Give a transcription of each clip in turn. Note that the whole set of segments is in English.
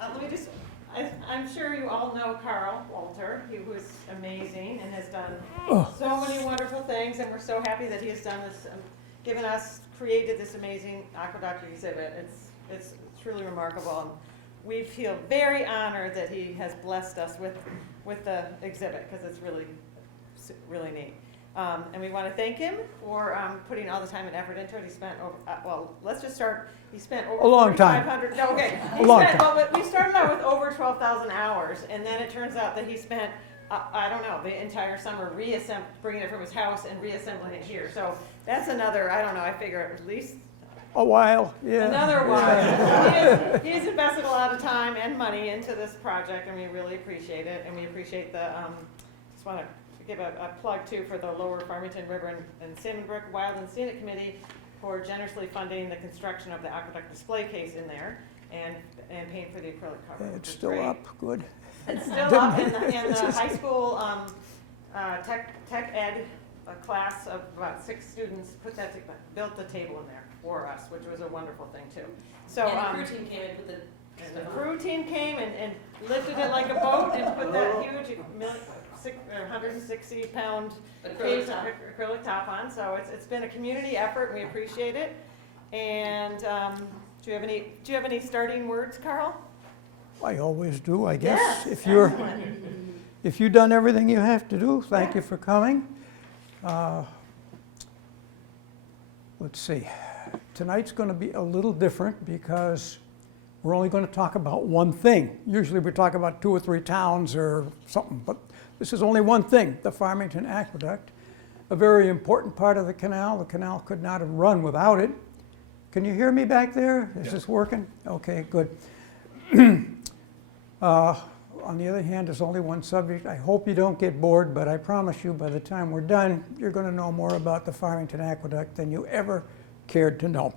let me just, I'm sure you all know Carl Walter. He was amazing and has done so many wonderful things, and we're so happy that he has done this, created this amazing Aqueduct exhibit. It's truly remarkable. And we feel very honored that he has blessed us with the exhibit, because it's really neat. And we want to thank him for putting all the time and effort into it. He spent over, well, let's just start. He spent over A long time. 4,500. No, okay. Well, we started out with over 12,000 hours, and then it turns out that he spent, I don't know, the entire summer bringing it from his house and reassembling it here. So that's another, I don't know, I figure at least A while, yeah. another while. He has invested a lot of time and money into this project, and we really appreciate it. And we appreciate the, just want to give a plug too for the Lower Farmington River and Salmon Brook Wild and Scenic Committee for generously funding the construction of the Aqueduct display case in there and paying for the acrylic cover. It's still up, good. It's still up in the high school tech ed class of about 6 students built the table in there for us, which was a wonderful thing too. So and the crew team came in with the crew team came and lifted it like a boat and put that huge 160-pound acrylic top on. So it's been a community effort, and we appreciate it. And do you have any starting words, Carl? I always do, I guess. Yes, If you've done everything you have to do, thank you for coming. Let's see. Tonight's going to be a little different because we're only going to talk about one thing. Usually we talk about 2 or 3 towns or something, but this is only one thing, the Farmington Aqueduct, a very important part of the canal. The canal could not have run without it. Can you hear me back there? Is this working? Okay, good. On the other hand, there's only one subject. I hope you don't get bored, but I promise you by the time we're done, you're going to know more about the Farmington Aqueduct than you ever cared to know.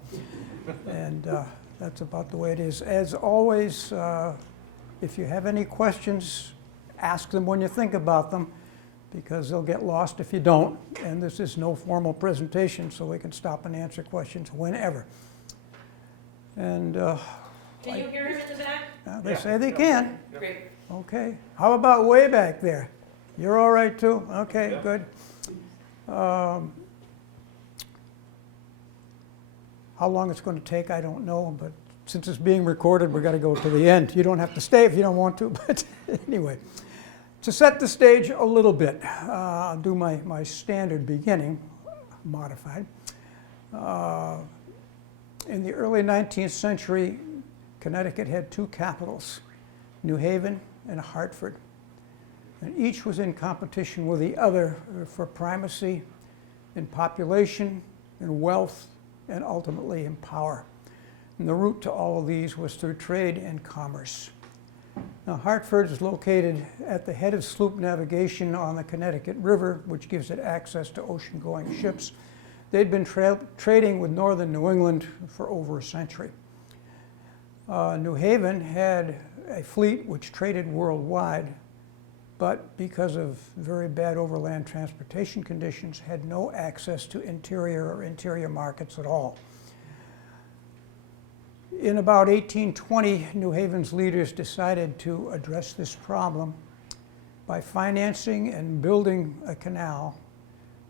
And that's about the way it is. As always, if you have any questions, ask them when you think about them, because they'll get lost if you don't. And this is no formal presentation, so we can stop and answer questions whenever. And Can you hear him in the back? they say they can. Great. Okay. How about way back there? You're all right too? Okay, good. How long it's going to take, I don't know, but since it's being recorded, we've got to go to the end. You don't have to stay if you don't want to, but anyway. To set the stage a little bit, I'll do my standard beginning, modified. In the early 19th century, Connecticut had 2 capitals, New Haven and Hartford. And each was in competition with the other for primacy in population, in wealth, and ultimately in power. And the route to all of these was through trade and commerce. Now, Hartford is located at the head of sloop navigation on the Connecticut River, which gives it access to ocean-going ships. They'd been trading with northern New England for over a century. New Haven had a fleet which traded worldwide, but because of very bad overland transportation conditions, had no access to interior markets at all. In about 1820, New Haven's leaders decided to address this problem by financing and building a canal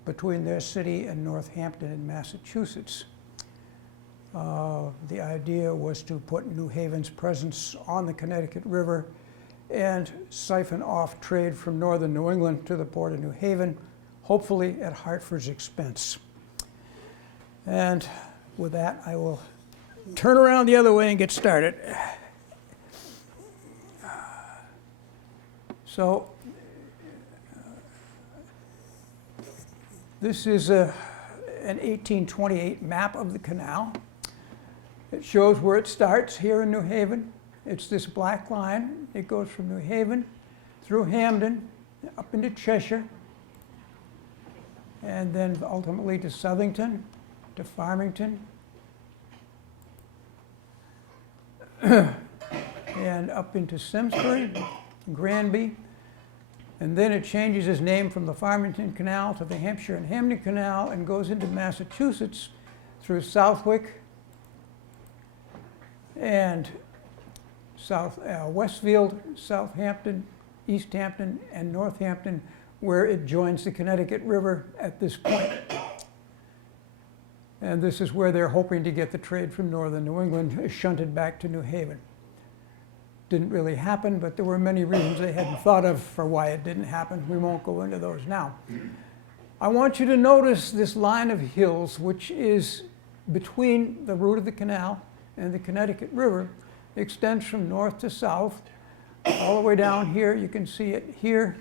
between their city and Northampton in Massachusetts. The idea was to put New Haven's presence on the Connecticut River and siphon off trade from northern New England to the port of New Haven, hopefully at Hartford's expense. And with that, I will turn around the other way and get started. So, this is an 1828 map of the canal. It shows where it starts here in New Haven. It's this black line. It goes from New Haven through Hamden up into Cheshire, and then ultimately to Southington, to Farmington, and up into Simsbury, Granby, and then it changes its name from the Farmington Canal to the Hampshire and Hamden Canal and goes into Massachusetts through Southwick and Westfield, Southampton, East Hampton, and Northampton, where it joins the Connecticut River at this point. And this is where they're hoping to get the trade from northern New England shunted back to New Haven. Didn't really happen, but there were many reasons they hadn't thought of for why it didn't happen. We won't go into those now. I want you to notice this line of hills, which is between the route of the canal and the Connecticut River. It extends from north to south, all the way down here. You can see it here.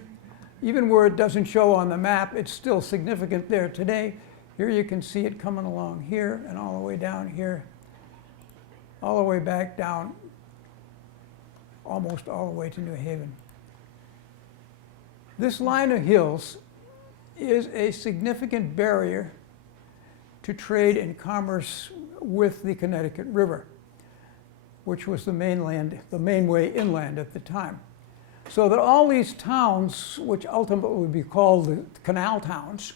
Even where it doesn't show on the map, it's still significant there today. Here you can see it coming along here and all the way down here, all the way back down, almost all the way to New Haven. This line of hills is a significant barrier to trade and commerce with the Connecticut River, which was the main way inland at the time. So that all these towns, which ultimately would be called the canal towns,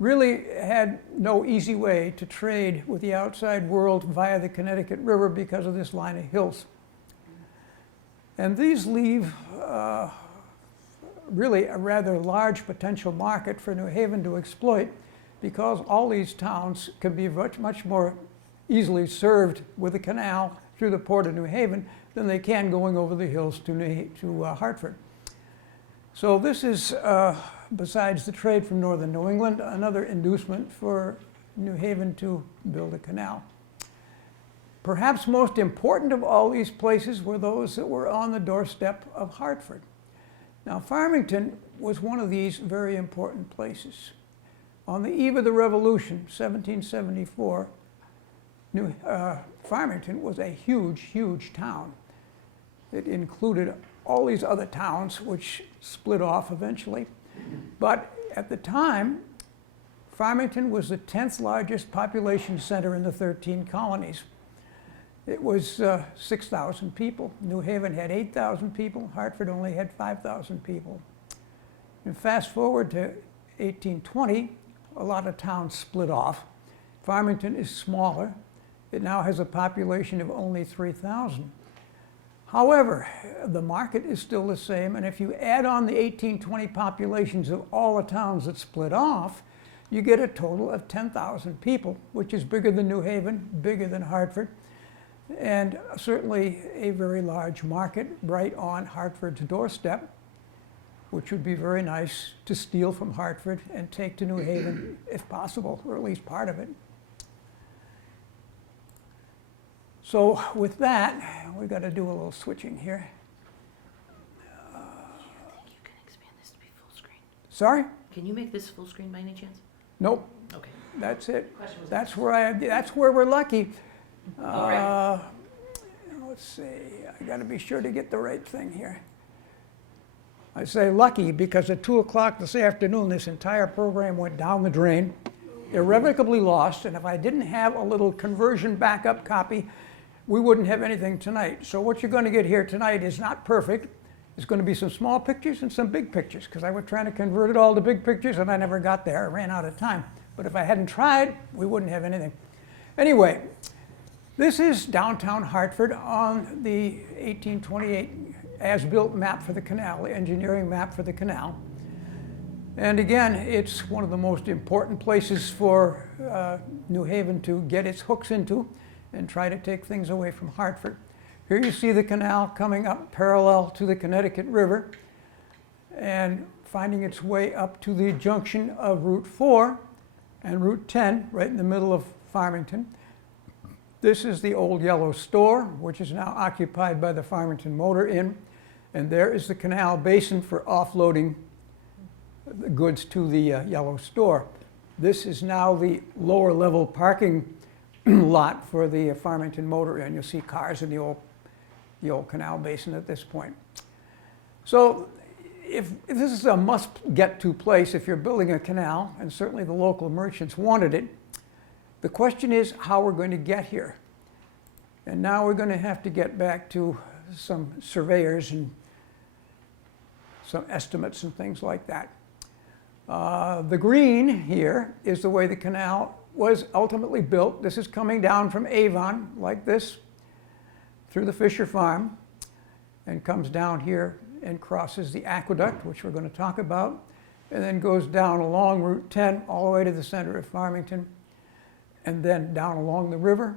really had no easy way to trade with the outside world via the Connecticut River because of this line of hills. And these leave really a rather large potential market for New Haven to exploit, because all these towns can be much more easily served with a canal through the port of New Haven than they can going over the hills to Hartford. So this is, besides the trade from northern New England, another inducement for New Haven to build a canal. Perhaps most important of all these places were those that were on the doorstep of Hartford. Now, Farmington was one of these very important places. On the eve of the Revolution, 1774, Farmington was a huge, huge town. It included all these other towns, which split off eventually. But at the time, Farmington was the 10th largest population center in the 13 colonies. It was 6,000 people. New Haven had 8,000 people. Hartford only had 5,000 people. And fast forward to 1820, a lot of towns split off. Farmington is smaller. It now has a population of only 3,000. However, the market is still the same, and if you add on the 1820 populations of all the towns that split off, you get a total of 10,000 people, which is bigger than New Haven, bigger than Hartford, and certainly a very large market right on Hartford's doorstep, which would be very nice to steal from Hartford and take to New Haven if possible, or at least part of it. So with that, we've got to do a little switching here. You can expand this to be full screen. Sorry? Can you make this full screen by any chance? Nope. Okay. That's it. Question was That's where we're lucky. All right. Let's see. I got to be sure to get the right thing here. I say lucky because at 2 o'clock this afternoon, this entire program went down the drain, irrevocably lost, and if I didn't have a little conversion backup copy, we wouldn't have anything tonight. So what you're going to get here tonight is not perfect. It's going to be some small pictures and some big pictures, because I was trying to convert it all to big pictures and I never got there. I ran out of time. But if I hadn't tried, we wouldn't have anything. Anyway, this is downtown Hartford on the 1828 as-built map for the canal, the engineering map for the canal. And again, it's one of the most important places for New Haven to get its hooks into and try to take things away from Hartford. Here you see the canal coming up parallel to the Connecticut River and finding its way up to the junction of Route 4 and Route 10, right in the middle of Farmington. This is the old yellow store, which is now occupied by the Farmington Motor Inn, and there is the canal basin for offloading the goods to the yellow store. This is now the lower level parking lot for the Farmington Motor Inn. You'll see cars in the old canal basin at this point. So if this is a must-get-to place if you're building a canal, and certainly the local merchants wanted it, the question is how we're going to get here. And now we're going to have to get back to some surveyors and some estimates and things like that. The green here is the way the canal was ultimately built. This is coming down from Avon, like this, through the Fisher Farm. and comes down here and crosses the aqueduct, which we're going to talk about, and then goes down along Route 10 all the way to the center of Farmington, and then down along the river,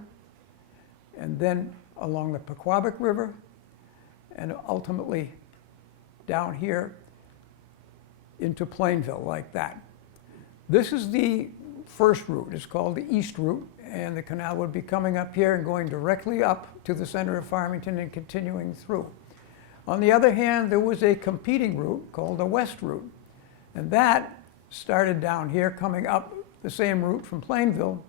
and then along the Aqueduct River, and ultimately down here into Plainville like that. This is the first route. It's called the East Route, and the canal would be coming up here and going directly up to the center of Farmington and continuing through. On the other hand, there was a competing route called the West Route, and that started down here, coming up the same route from Plainville,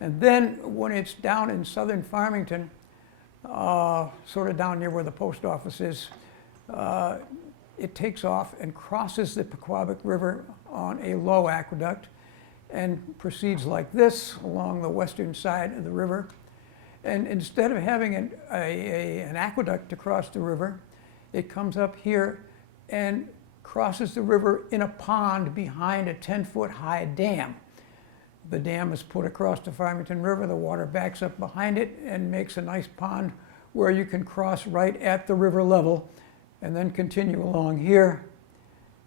and then when it's down in southern Farmington, sort of down near where the post office is, it takes off and crosses the Aqueduct River on a low aqueduct and proceeds like this along the western side of the river. And instead of having an aqueduct to cross the river, it comes up here and crosses the river in a pond behind a 10-foot high dam. The dam is put across the Farmington River, the water backs up behind it and makes a nice pond where you can cross right at the river level and then continue along here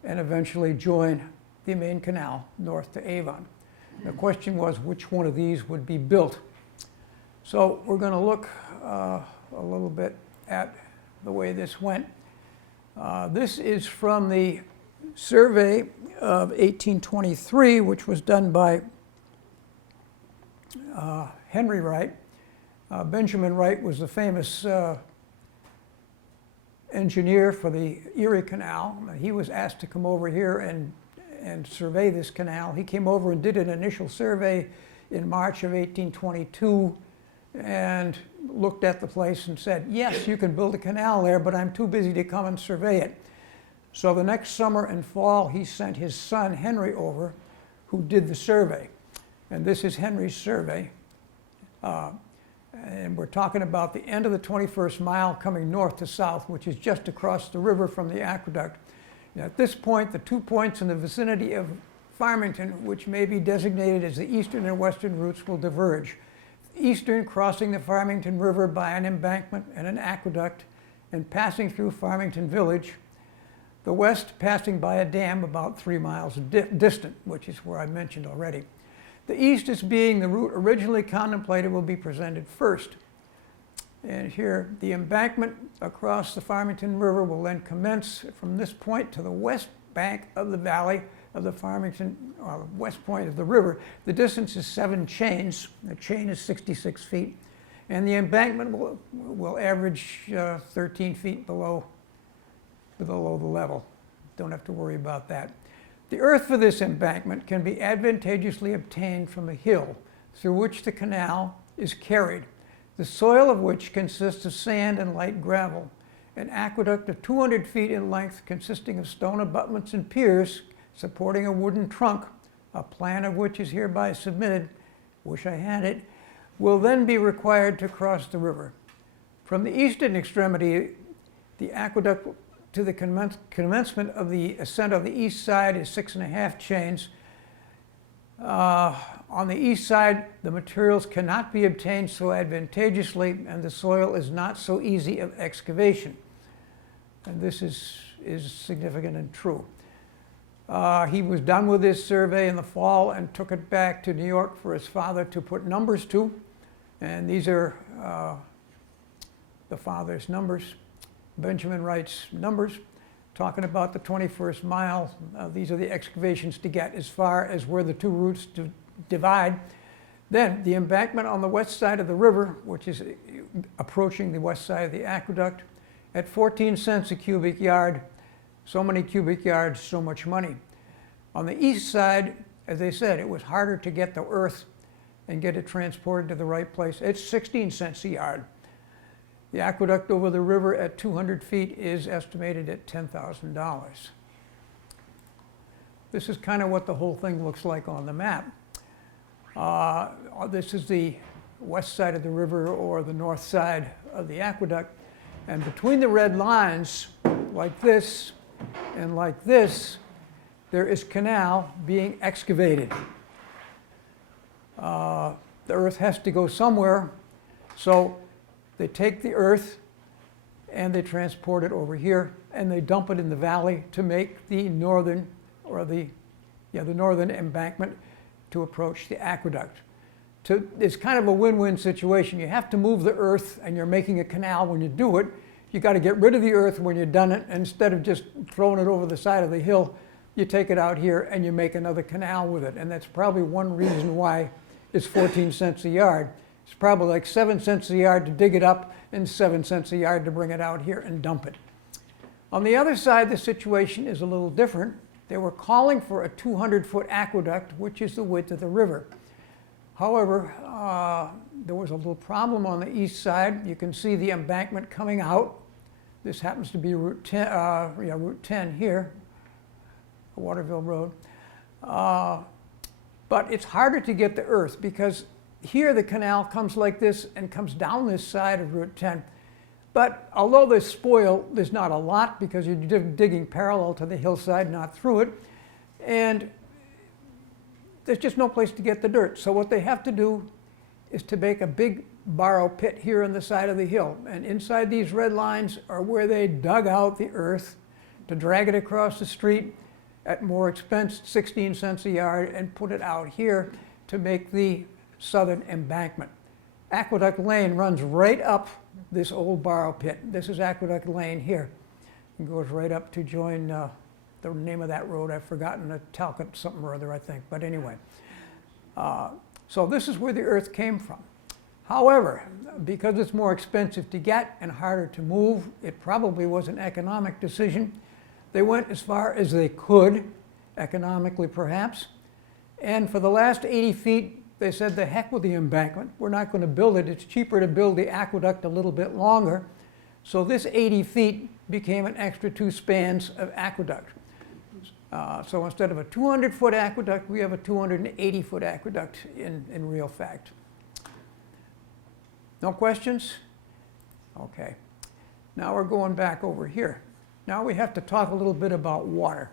and eventually join the main canal north to Avon. The question was which one of these would be built. So we're going to look a little bit at the way this went. This is from the survey of 1823, which was done by Henry Wright. Benjamin Wright was the famous engineer for the Erie Canal. He was asked to come over here and survey this canal. He came over and did an initial survey in March of 1822 and looked at the place and said, yes, you can build a canal there, but I'm too busy to come and survey it. So the next summer and fall, he sent his son Henry over, who did the survey. And this is Henry's survey. And we're talking about the end of the 21st mile coming north to south, which is just across the river from the aqueduct. And at this point, the 2 points in the vicinity of Farmington, which may be designated as the eastern and western routes, will diverge. Eastern crossing the Farmington River by an embankment and an aqueduct and passing through Farmington Village. The west passing by a dam about 3 miles distant, which is where I mentioned already. The east, as being the route originally contemplated, will be presented first. And here, the embankment across the Farmington River will then commence from this point to the west bank of the valley of the Farmington, or west point of the river. The distance is 7 chains. The chain is 66 feet. And the embankment will average 13 feet below the level. Don't have to worry about that. The earth for this embankment can be advantageously obtained from a hill through which the canal is carried, the soil of which consists of sand and light gravel. An aqueduct of 200 feet in length consisting of stone abutments and piers supporting a wooden trunk, a plan of which is hereby submitted, wish I had it, will then be required to cross the river. From the eastern extremity, the aqueduct to the commencement of the ascent of the east side is 6.5 chains. On the east side, the materials cannot be obtained so advantageously, and the soil is not so easy of excavation. And this is significant and true. He was done with this survey in the fall and took it back to New York for his father to put numbers to. And these are the father's numbers, Benjamin Wright's numbers, talking about the 21st mile. These are the excavations to get as far as where the two routes divide. Then the embankment on the west side of the river, which is approaching the west side of the aqueduct, at 14 cents a cubic yard. So many cubic yards, so much money. On the east side, as I said, it was harder to get the earth and get it transported to the right place. It's 16 cents a yard. The aqueduct over the river at 200 feet is estimated at $10,000. This is kind of what the whole thing looks like on the map. This is the west side of the river or the north side of the aqueduct. And between the red lines, like this and like this, there is canal being excavated. The earth has to go somewhere, so they take the earth and they transport it over here, and they dump it in the valley to make the northern, or the northern embankment to approach the aqueduct. It's kind of a win-win situation. You have to move the earth, and you're making a canal when you do it. You got to get rid of the earth when you're done it, and instead of just throwing it over the side of the hill, you take it out here and you make another canal with it. And that's probably one reason why it's 14 cents a yard. It's probably like 7 cents a yard to dig it up and 7 cents a yard to bring it out here and dump it. On the other side, the situation is a little different. They were calling for a 200-foot aqueduct, which is the width of the river. However, there was a little problem on the east side. You can see the embankment coming out. This happens to be Route 10, Route 10 here, Waterville Road. But it's harder to get the earth because here the canal comes like this and comes down this side of Route 10. But although there's spoil, there's not a lot because you're digging parallel to the hillside, not through it. And there's just no place to get the dirt. So what they have to do is to make a big borrow pit here on the side of the hill. And inside these red lines are where they dug out the earth to drag it across the street at more expense, 16 cents a yard, and put it out here to make the southern embankment. Aqueduct Lane runs right up this old borrow pit. This is Aqueduct Lane here. It goes right up to join the name of that road, I've forgotten, Talcott something or other, I think, but anyway. So this is where the earth came from. However, because it's more expensive to get and harder to move, it probably was an economic decision. They went as far as they could, economically perhaps, and for the last 80 feet, they said, the heck with the embankment. We're not going to build it. It's cheaper to build the aqueduct a little bit longer. So this 80 feet became an extra 2 spans of aqueduct. So instead of a 200-foot aqueduct, we have a 280-foot aqueduct in real fact. No questions? Okay. Now we're going back over here. Now we have to talk a little bit about water.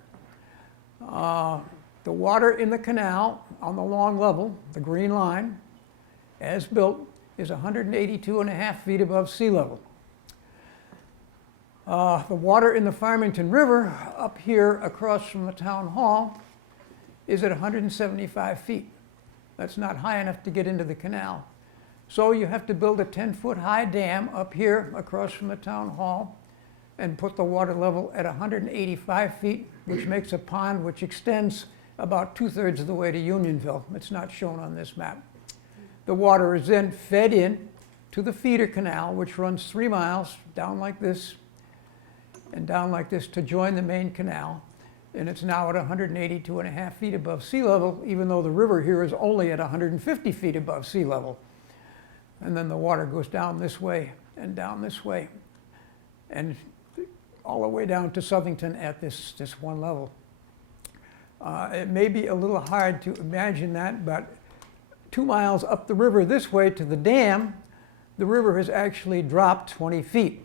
The water in the canal on the long level, the green line, as built, is 182.5 feet above sea level. The water in the Farmington River up here across from the town hall is at 175 feet. That's not high enough to get into the canal. So you have to build a 10-foot high dam up here across from the town hall and put the water level at 185 feet, which makes a pond which extends about 2/3 of the way to Unionville. It's not shown on this map. The water is then fed in to the feeder canal, which runs 3 miles down like this and down like this to join the main canal. And it's now at 182.5 feet above sea level, even though the river here is only at 150 feet above sea level. And then the water goes down this way and down this way and all the way down to Southington at this one level. It may be a little hard to imagine that, but 2 miles up the river this way to the dam, the river has actually dropped 20 feet.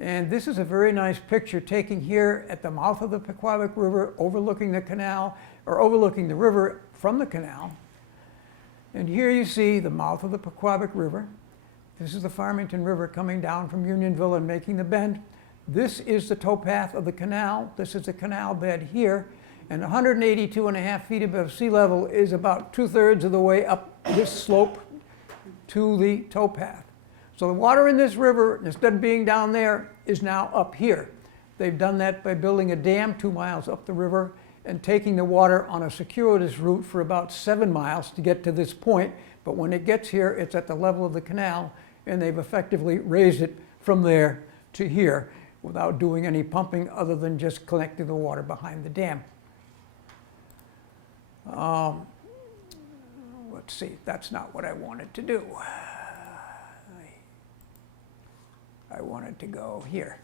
And this is a very nice picture taken here at the mouth of the Aqueduct River, overlooking the canal, or overlooking the river from the canal. And here you see the mouth of the Aqueduct River. This is the Farmington River coming down from Unionville and making the bend. This is the towpath of the canal. This is the canal bed here. And 182.5 feet above sea level is about 2/3 of the way up this slope to the towpath. So the water in this river, instead of being down there, is now up here. They've done that by building a dam 2 miles up the river and taking the water on a circuitous route for about 7 miles to get to this point. But when it gets here, it's at the level of the canal, and they've effectively raised it from there to here without doing any pumping other than just collecting the water behind the dam. Let's see, that's not what I wanted to do. I wanted to go here.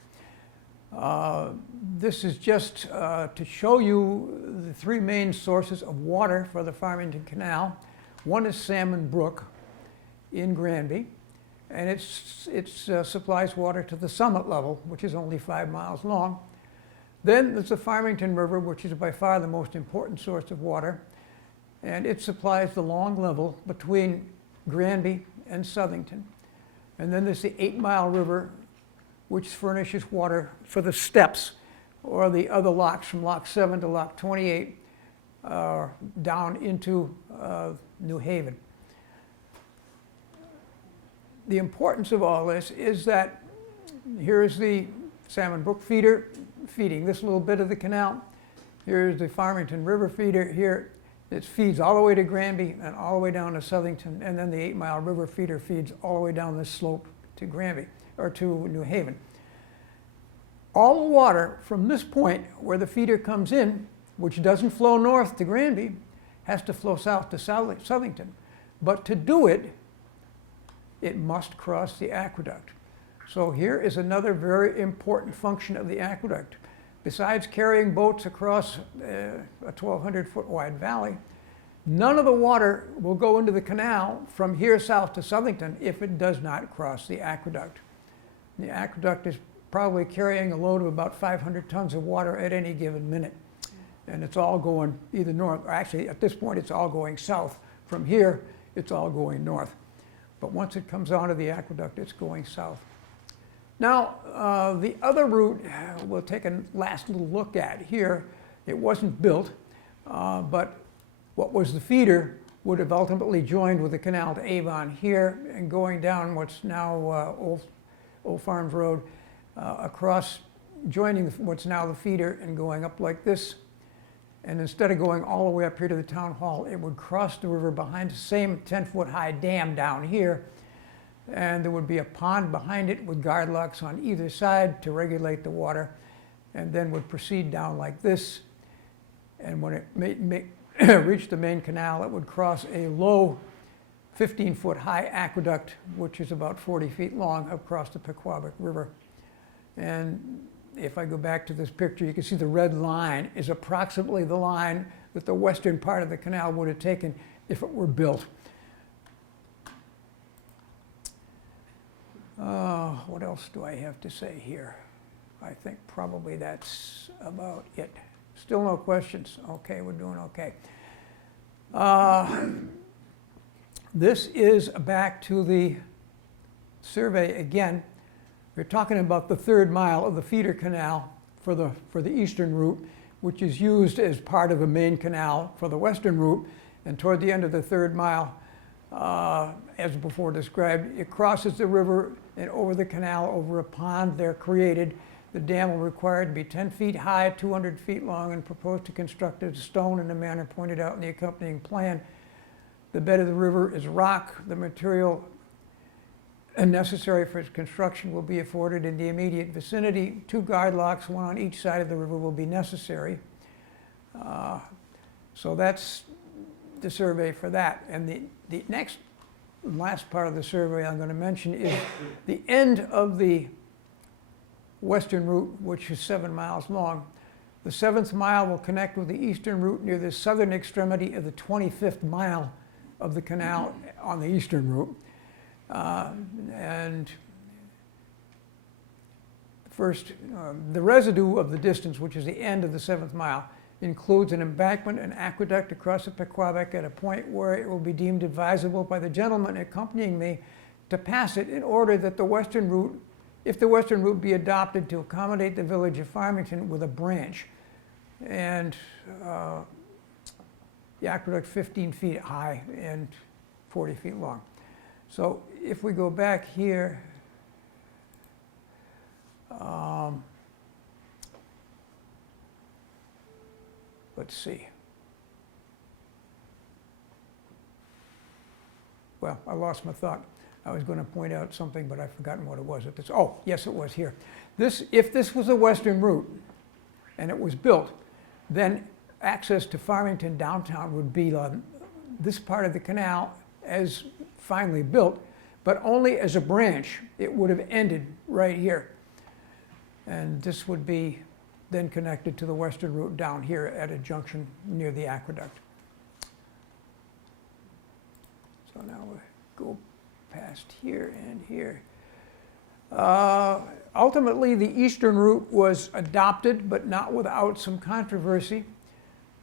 This is just to show you the 3 main sources of water for the Farmington Canal. One is Salmon Brook in Granby, and it supplies water to the summit level, which is only 5 miles long. Then there's the Farmington River, which is by far the most important source of water, and it supplies the long level between Granby and Southington. And then there's the 8 Mile River, which furnishes water for the steps or the other locks from Lock 7 to Lock 28 down into New Haven. The importance of all this is that here's the Salmon Brook feeder feeding this little bit of the canal. Here's the Farmington River feeder here. It feeds all the way to Granby and all the way down to Southington, and then the 8 Mile River feeder feeds all the way down this slope to Granby, or to New Haven. All the water from this point where the feeder comes in, which doesn't flow north to Granby, has to flow south to Southington. But to do it, it must cross the aqueduct. So here is another very important function of the aqueduct. Besides carrying boats across a 1,200-foot wide valley, none of the water will go into the canal from here south to Southington if it does not cross the aqueduct. The aqueduct is probably carrying a load of about 500 tons of water at any given minute. And it's all going either north, or actually at this point it's all going south. From here, it's all going north. But once it comes onto the aqueduct, it's going south. Now, the other route we'll take a last little look at here. It wasn't built, but what was the feeder would have ultimately joined with the canal to Avon here and going down what's now Old Farms Road, across, joining what's now the feeder and going up like this. And instead of going all the way up here to the town hall, it would cross the river behind the same 10-foot high dam down here. And there would be a pond behind it with guard locks on either side to regulate the water, and then would proceed down like this. And when it reached the main canal, it would cross a low 15-foot high aqueduct, which is about 40 feet long, across the Pequabic River. And if I go back to this picture, you can see the red line is approximately the line that the western part of the canal would have taken if it were built. What else do I have to say here? I think probably that's about it. Still no questions? Okay, we're doing okay. This is back to the survey again. We're talking about the 3rd mile of the feeder canal for the eastern route, which is used as part of a main canal for the western route. And toward the end of the 3rd mile, as before described, it crosses the river and over the canal, over a pond there created. The dam will require to be 10 feet high, 200 feet long, and proposed to construct of stone in the manner pointed out in the accompanying plan. The bed of the river is rock. The material necessary for its construction will be afforded in the immediate vicinity. 2 guard locks, 1 on each side of the river, will be necessary. So that's the survey for that. And the next last part of the survey I'm going to mention is the end of the western route, which is 7 miles long. The 7th mile will connect with the eastern route near the southern extremity of the 25th mile of the canal on the eastern route. And first, the residue of the distance, which is the end of the 7th mile, includes an embankment and aqueduct across the Pequabic at a point where it will be deemed advisable by the gentleman accompanying me to pass it in order that the western route, if the western route be adopted to accommodate the village of Farmington with a branch. And the aqueduct 15 feet high and 40 feet long. So if we go back here, let's see. Well, I lost my thought. I was going to point out something, but I've forgotten what it was. Oh, yes, it was here. If this was a western route and it was built, then access to Farmington downtown would be on this part of the canal as finally built, but only as a branch. It would have ended right here. And this would be then connected to the western route down here at a junction near the aqueduct. So now we go past here and here. Ultimately, the eastern route was adopted, but not without some controversy.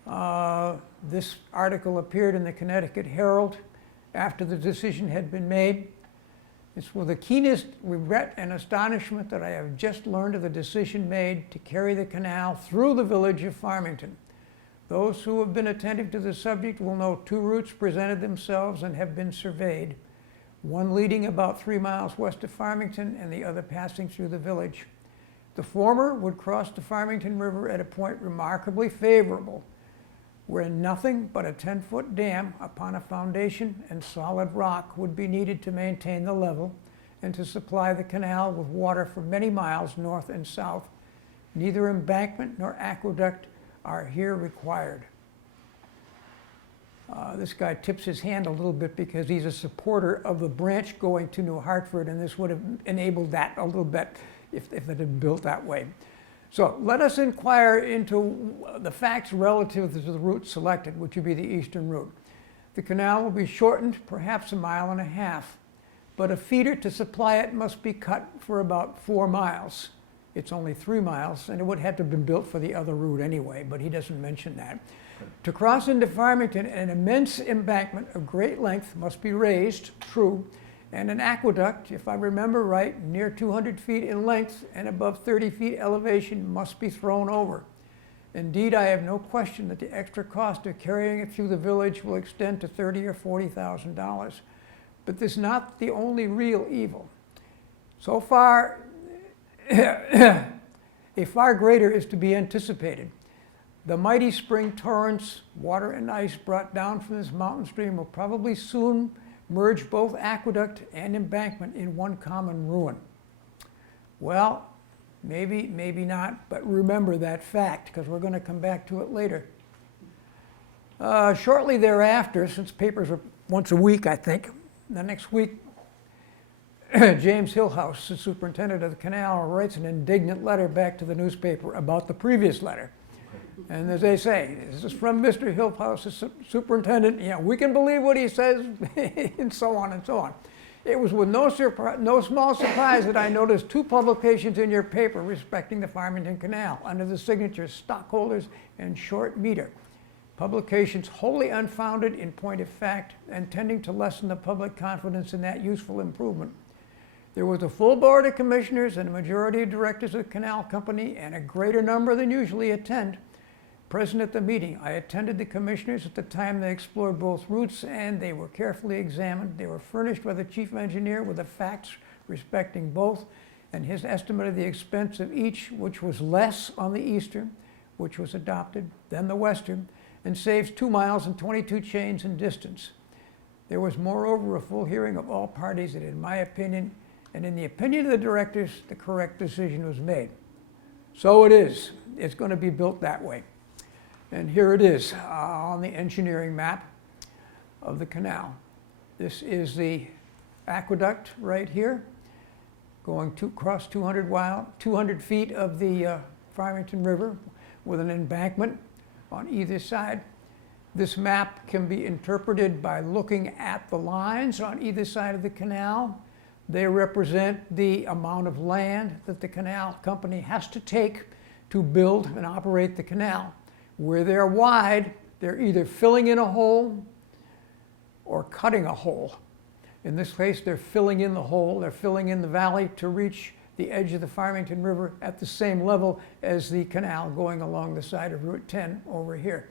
This article appeared in the Connecticut Herald after the decision had been made. It's with the keenest regret and astonishment that I have just learned of the decision made to carry the canal through the village of Farmington. Those who have been attentive to the subject will know two routes presented themselves and have been surveyed, one leading about 3 miles west of Farmington and the other passing through the village. The former would cross the Farmington River at a point remarkably favorable, where nothing but a 10-foot dam upon a foundation and solid rock would be needed to maintain the level and to supply the canal with water for many miles north and south. Neither embankment nor aqueduct are here required. This guy tips his hand a little bit because he's a supporter of the branch going to New Hartford, and this would have enabled that a little bit if it had been built that way. So let us inquire into the facts relative to the route selected, which would be the eastern route. The canal will be shortened perhaps 1.5 miles, but a feeder to supply it must be cut for about 4 miles. It's only 3 miles, and it would have to have been built for the other route anyway, but he doesn't mention that. To cross into Farmington, an immense embankment of great length must be raised, true, and an aqueduct, if I remember right, near 200 feet in length and above 30 feet elevation must be thrown over. Indeed, I have no question that the extra cost of carrying it through the village will extend to $30,000 or $40,000. But this is not the only real evil. So far, a far greater is to be anticipated. The mighty spring torrents, water and ice brought down from this mountain stream will probably soon merge both aqueduct and embankment in one common ruin. Well, maybe, maybe not, but remember that fact, because we're going to come back to it later. Shortly thereafter, since papers are once a week, I think, the next week, James Hillhouse, the superintendent of the canal, writes an indignant letter back to the newspaper about the previous letter. And as they say, this is from Mr. Hillhouse, the superintendent, we can believe what he says, and so on and so on. It was with no small surprise that I noticed 2 publications in your paper respecting the Farmington Canal under the signatures Stockholders and Short Meter. Publications wholly unfounded in point of fact and tending to lessen the public confidence in that useful improvement. There was a full board of commissioners and a majority of directors of the canal company, and a greater number than usually attend. Present at the meeting, I attended the commissioners at the time they explored both routes, and they were carefully examined. They were furnished by the chief engineer with the facts respecting both and his estimate of the expense of each, which was less on the eastern, which was adopted, than the western, and saves 2 miles and 22 chains in distance. There was moreover a full hearing of all parties, and in my opinion, and in the opinion of the directors, the correct decision was made. So it is. It's going to be built that way. And here it is on the engineering map of the canal. This is the aqueduct right here, going across 200 feet of the Farmington River with an embankment on either side. This map can be interpreted by looking at the lines on either side of the canal. They represent the amount of land that the canal company has to take to build and operate the canal. Where they're wide, they're either filling in a hole or cutting a hole. In this case, they're filling in the hole, they're filling in the valley to reach the edge of the Farmington River at the same level as the canal going along the side of Route 10 over here.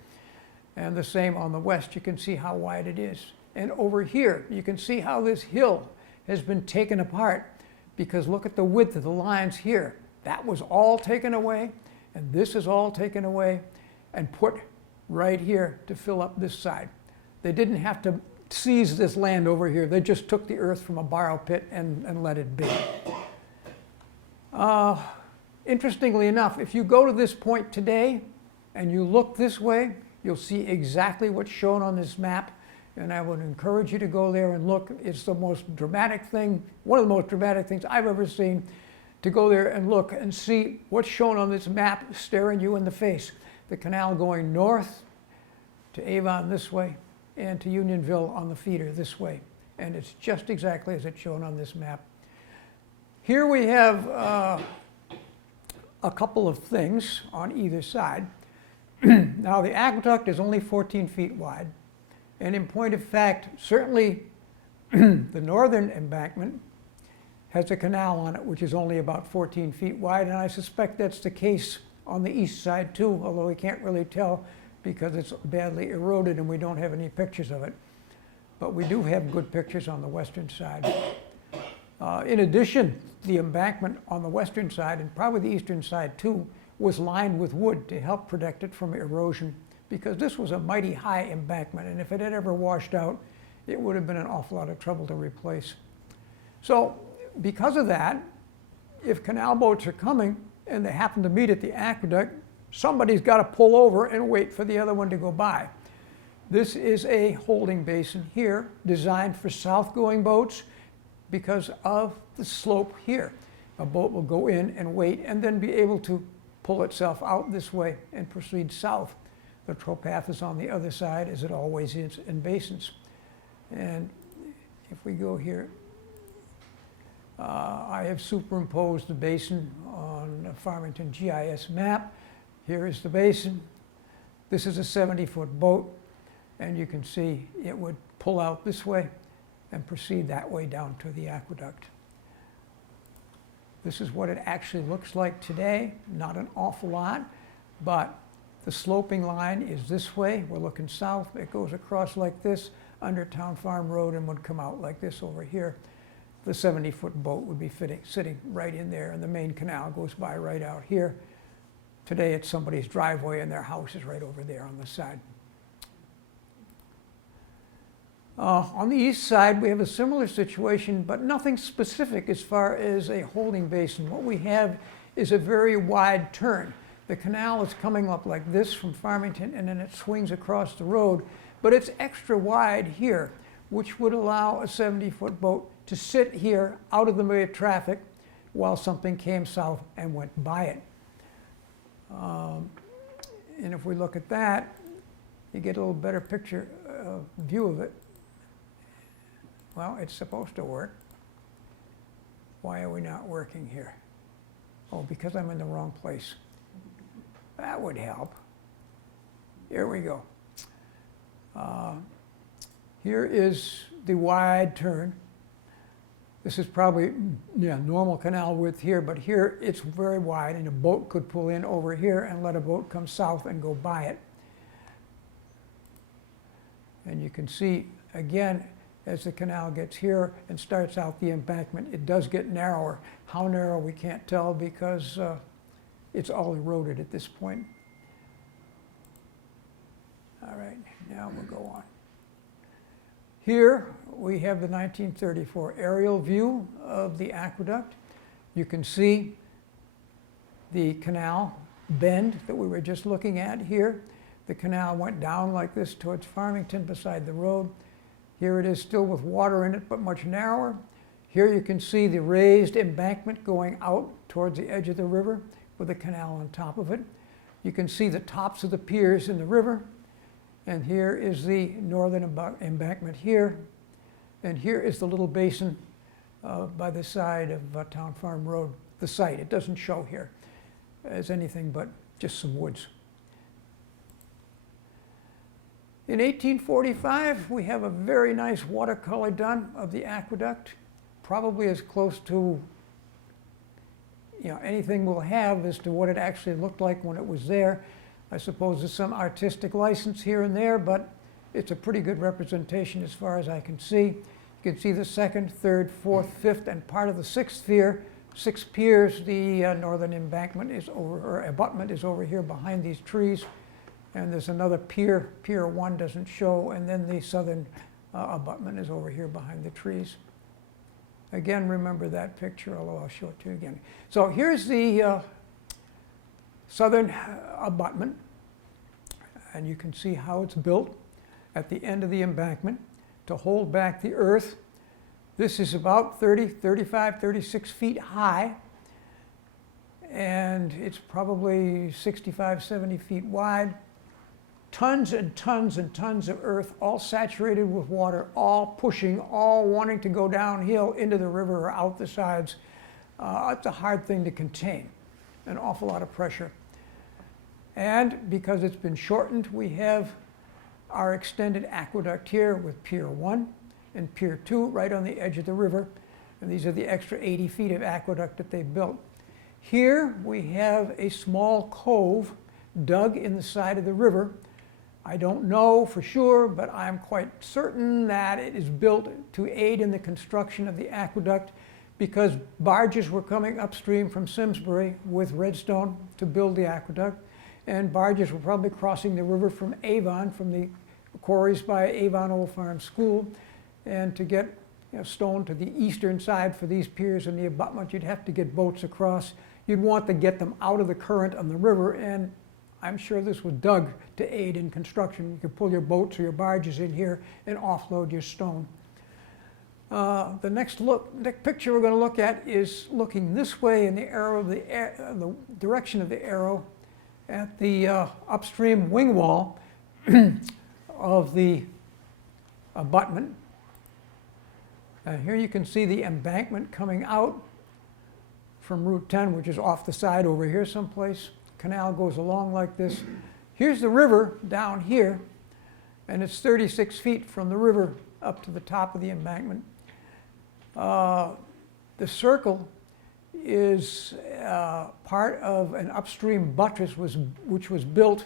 And the same on the west, you can see how wide it is. And over here, you can see how this hill has been taken apart, because look at the width of the lines here. That was all taken away, and this is all taken away and put right here to fill up this side. They didn't have to seize this land over here. They just took the earth from a borrow pit and let it be. Interestingly enough, if you go to this point today and you look this way, you'll see exactly what's shown on this map. And I would encourage you to go there and look. It's the most dramatic thing, one of the most dramatic things I've ever seen, to go there and look and see what's shown on this map staring you in the face. The canal going north to Avon this way and to Unionville on the feeder this way. And it's just exactly as it's shown on this map. Here we have a couple of things on either side. Now the aqueduct is only 14 feet wide. And in point of fact, certainly the northern embankment has a canal on it, which is only about 14 feet wide, and I suspect that's the case on the east side too, although we can't really tell because it's badly eroded and we don't have any pictures of it. But we do have good pictures on the western side. In addition, the embankment on the western side, and probably the eastern side too, was lined with wood to help protect it from erosion, because this was a mighty high embankment, and if it had ever washed out, it would have been an awful lot of trouble to replace. So because of that, if canal boats are coming and they happen to meet at the aqueduct, somebody's got to pull over and wait for the other one to go by. This is a holding basin here designed for south-going boats because of the slope here. A boat will go in and wait and then be able to pull itself out this way and proceed south. The towpath is on the other side, as it always is in basins. And if we go here, I have superimposed the basin on a Farmington GIS map. Here is the basin. This is a 70-foot boat, and you can see it would pull out this way and proceed that way down to the aqueduct. This is what it actually looks like today. Not an awful lot, but the sloping line is this way. We're looking south. It goes across like this under Town Farm Road and would come out like this over here. The 70-foot boat would be sitting right in there, and the main canal goes by right out here. Today it's somebody's driveway and their house is right over there on the side. On the east side, we have a similar situation, but nothing specific as far as a holding basin. What we have is a very wide turn. The canal is coming up like this from Farmington, and then it swings across the road, but it's extra wide here, which would allow a 70-foot boat to sit here out of the way of traffic while something came south and went by it. And if we look at that, you get a little better picture, view of it. Well, it's supposed to work. Why are we not working here? Oh, because I'm in the wrong place. That would help. Here we go. Here is the wide turn. This is probably normal canal width here, but here it's very wide, and a boat could pull in over here and let a boat come south and go by it. And you can see, again, as the canal gets here and starts out the embankment, it does get narrower. How narrow, we can't tell because it's all eroded at this point. All right, now we'll go on. Here we have the 1934 aerial view of the aqueduct. You can see the canal bend that we were just looking at here. The canal went down like this towards Farmington beside the road. Here it is still with water in it, but much narrower. Here you can see the raised embankment going out towards the edge of the river with the canal on top of it. You can see the tops of the piers in the river. And here is the northern embankment here. And here is the little basin by the side of Town Farm Road, the site. It doesn't show here as anything but just some woods. In 1845, we have a very nice watercolor done of the aqueduct, probably as close to anything we'll have as to what it actually looked like when it was there. I suppose there's some artistic license here and there, but it's a pretty good representation as far as I can see. You can see the second, third, fourth, fifth, and part of the sixth pier. 6 piers, the northern embankment is over, or abutment is over here behind these trees. And there's another pier, Pier 1 doesn't show, and then the southern abutment is over here behind the trees. Again, remember that picture, although I'll show it to you again. So here's the southern abutment, and you can see how it's built at the end of the embankment to hold back the earth. This is about 30, 35, 36 feet high, and it's probably 65, 70 feet wide. Tons and tons and tons of earth, all saturated with water, all pushing, all wanting to go downhill into the river or out the sides. It's a hard thing to contain, an awful lot of pressure. And because it's been shortened, we have our extended aqueduct here with Pier 1 and Pier 2 right on the edge of the river. And these are the extra 80 feet of aqueduct that they built. Here we have a small cove dug in the side of the river. I don't know for sure, but I'm quite certain that it is built to aid in the construction of the aqueduct because barges were coming upstream from Simsbury with redstone to build the aqueduct, and barges were probably crossing the river from Avon, from the quarries by Avon Old Farm School, and to get stone to the eastern side for these piers and the abutment, you'd have to get boats across. You'd want to get them out of the current on the river, and I'm sure this was dug to aid in construction. You could pull your boats or your barges in here and offload your stone. The next picture we're going to look at is looking this way in the arrow of the direction of the arrow at the upstream wing wall of the abutment. Here you can see the embankment coming out from Route 10, which is off the side over here someplace. Canal goes along like this. Here's the river down here, and it's 36 feet from the river up to the top of the embankment. The circle is part of an upstream buttress which was built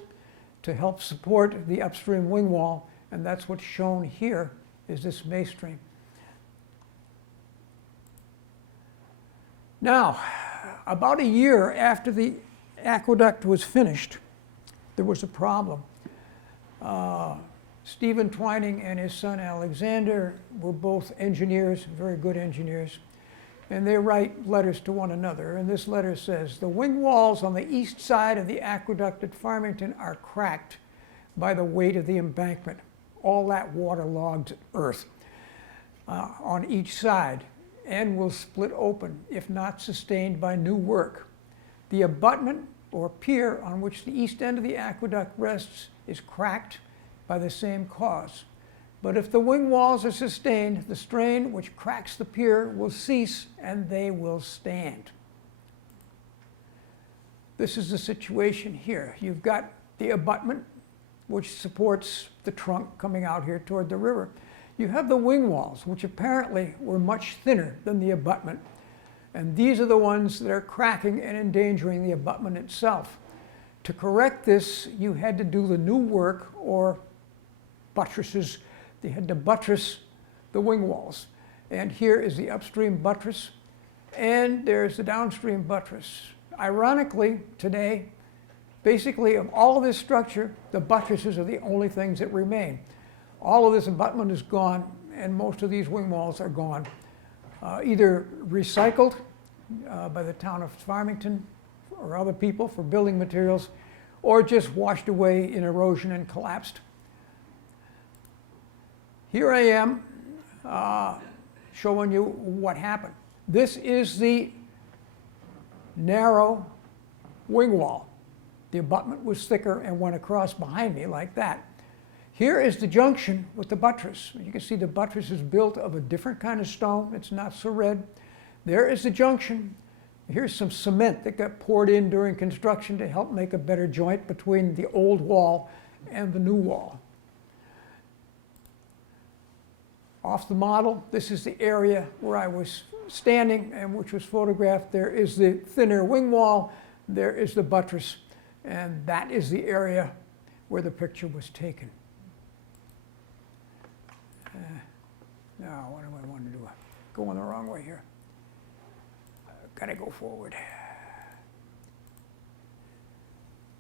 to help support the upstream wing wall, and that's what's shown here is this masonry. Now, about a year after the aqueduct was finished, there was a problem. Stephen Twining and his son Alexander were both engineers, very good engineers, and they write letters to one another. And this letter says, "The wing walls on the east side of the aqueduct at Farmington are cracked by the weight of the embankment, all that waterlogged earth on each side, and will split open if not sustained by new work. The abutment or pier on which the east end of the aqueduct rests is cracked by the same cause. But if the wing walls are sustained, the strain which cracks the pier will cease and they will stand." This is the situation here. You've got the abutment, which supports the trunk coming out here toward the river. You have the wing walls, which apparently were much thinner than the abutment. And these are the ones that are cracking and endangering the abutment itself. To correct this, you had to do the new work or buttresses. They had to buttress the wing walls. And here is the upstream buttress, and there's the downstream buttress. Ironically, today, basically of all of this structure, the buttresses are the only things that remain. All of this abutment is gone, and most of these wing walls are gone. Either recycled by the town of Farmington or other people for building materials, or just washed away in erosion and collapsed. Here I am showing you what happened. This is the narrow wing wall. The abutment was thicker and went across behind me like that. Here is the junction with the buttress. You can see the buttress is built of a different kind of stone. It's not so red. There is the junction. Here's some cement that got poured in during construction to help make a better joint between the old wall and the new wall. Off the model, this is the area where I was standing and which was photographed. There is the thinner wing wall. There is the buttress. And that is the area where the picture was taken. Now, what do I want to do? Going the wrong way here. Gotta go forward.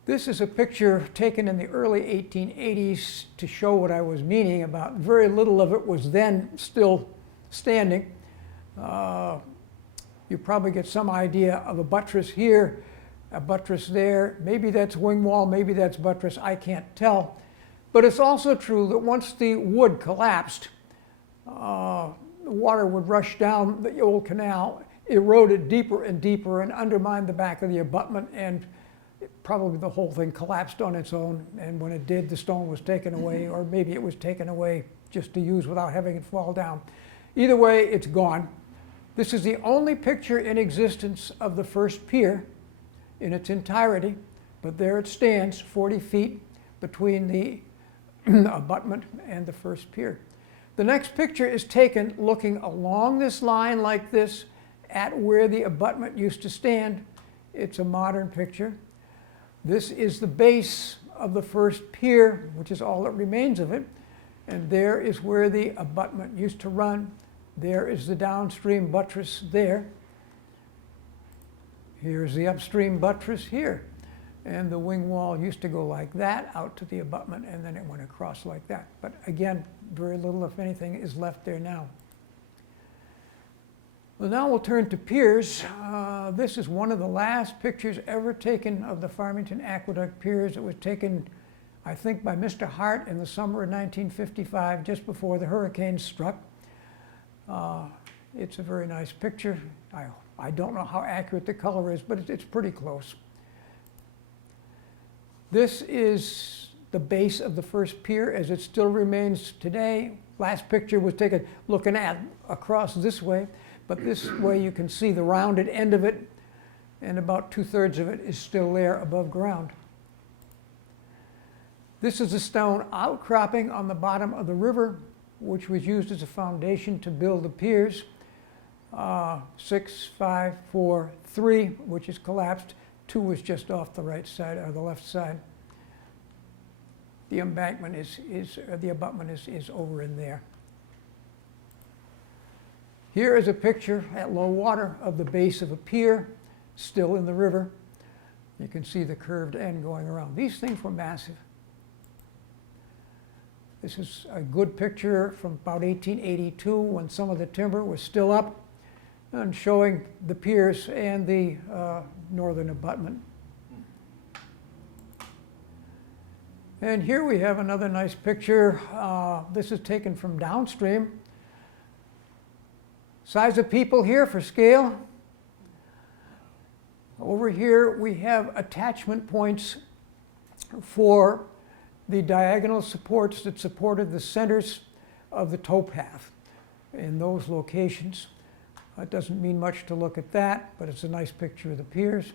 This is a picture taken in the early 1880s to show what I was meaning about. Very little of it was then still standing. You probably get some idea of a buttress here, a buttress there. Maybe that's wing wall, maybe that's buttress, I can't tell. But it's also true that once the wood collapsed, the water would rush down the old canal, erode it deeper and deeper, and undermine the back of the abutment, and probably the whole thing collapsed on its own. And when it did, the stone was taken away, or maybe it was taken away just to use without having it fall down. Either way, it's gone. This is the only picture in existence of the first pier in its entirety, but there it stands, 40 feet between the abutment and the first pier. The next picture is taken looking along this line like this at where the abutment used to stand. It's a modern picture. This is the base of the first pier, which is all that remains of it. And there is where the abutment used to run. There is the downstream buttress there. Here's the upstream buttress here. And the wing wall used to go like that out to the abutment, and then it went across like that. But again, very little, if anything, is left there now. Well, now we'll turn to piers. This is one of the last pictures ever taken of the Farmington Aqueduct piers. It was taken, I think, by Mr. Hart in the summer of 1955, just before the hurricane struck. It's a very nice picture. I don't know how accurate the color is, but it's pretty close. This is the base of the first pier as it still remains today. Last picture was taken looking across this way, but this way you can see the rounded end of it, and about 2/3 of it is still there above ground. This is a stone outcropping on the bottom of the river, which was used as a foundation to build the piers. 6, 5, 4, 3, which is collapsed. 2 was just off the right side or the left side. The embankment the abutment is over in there. Here is a picture at low water of the base of a pier, still in the river. You can see the curved end going around. These things were massive. This is a good picture from about 1882 when some of the timber was still up and showing the piers and the northern abutment. And here we have another nice picture. This is taken from downstream. Size of people here for scale. Over here we have attachment points for the diagonal supports that supported the centers of the towpath in those locations. It doesn't mean much to look at that, but it's a nice picture of the piers.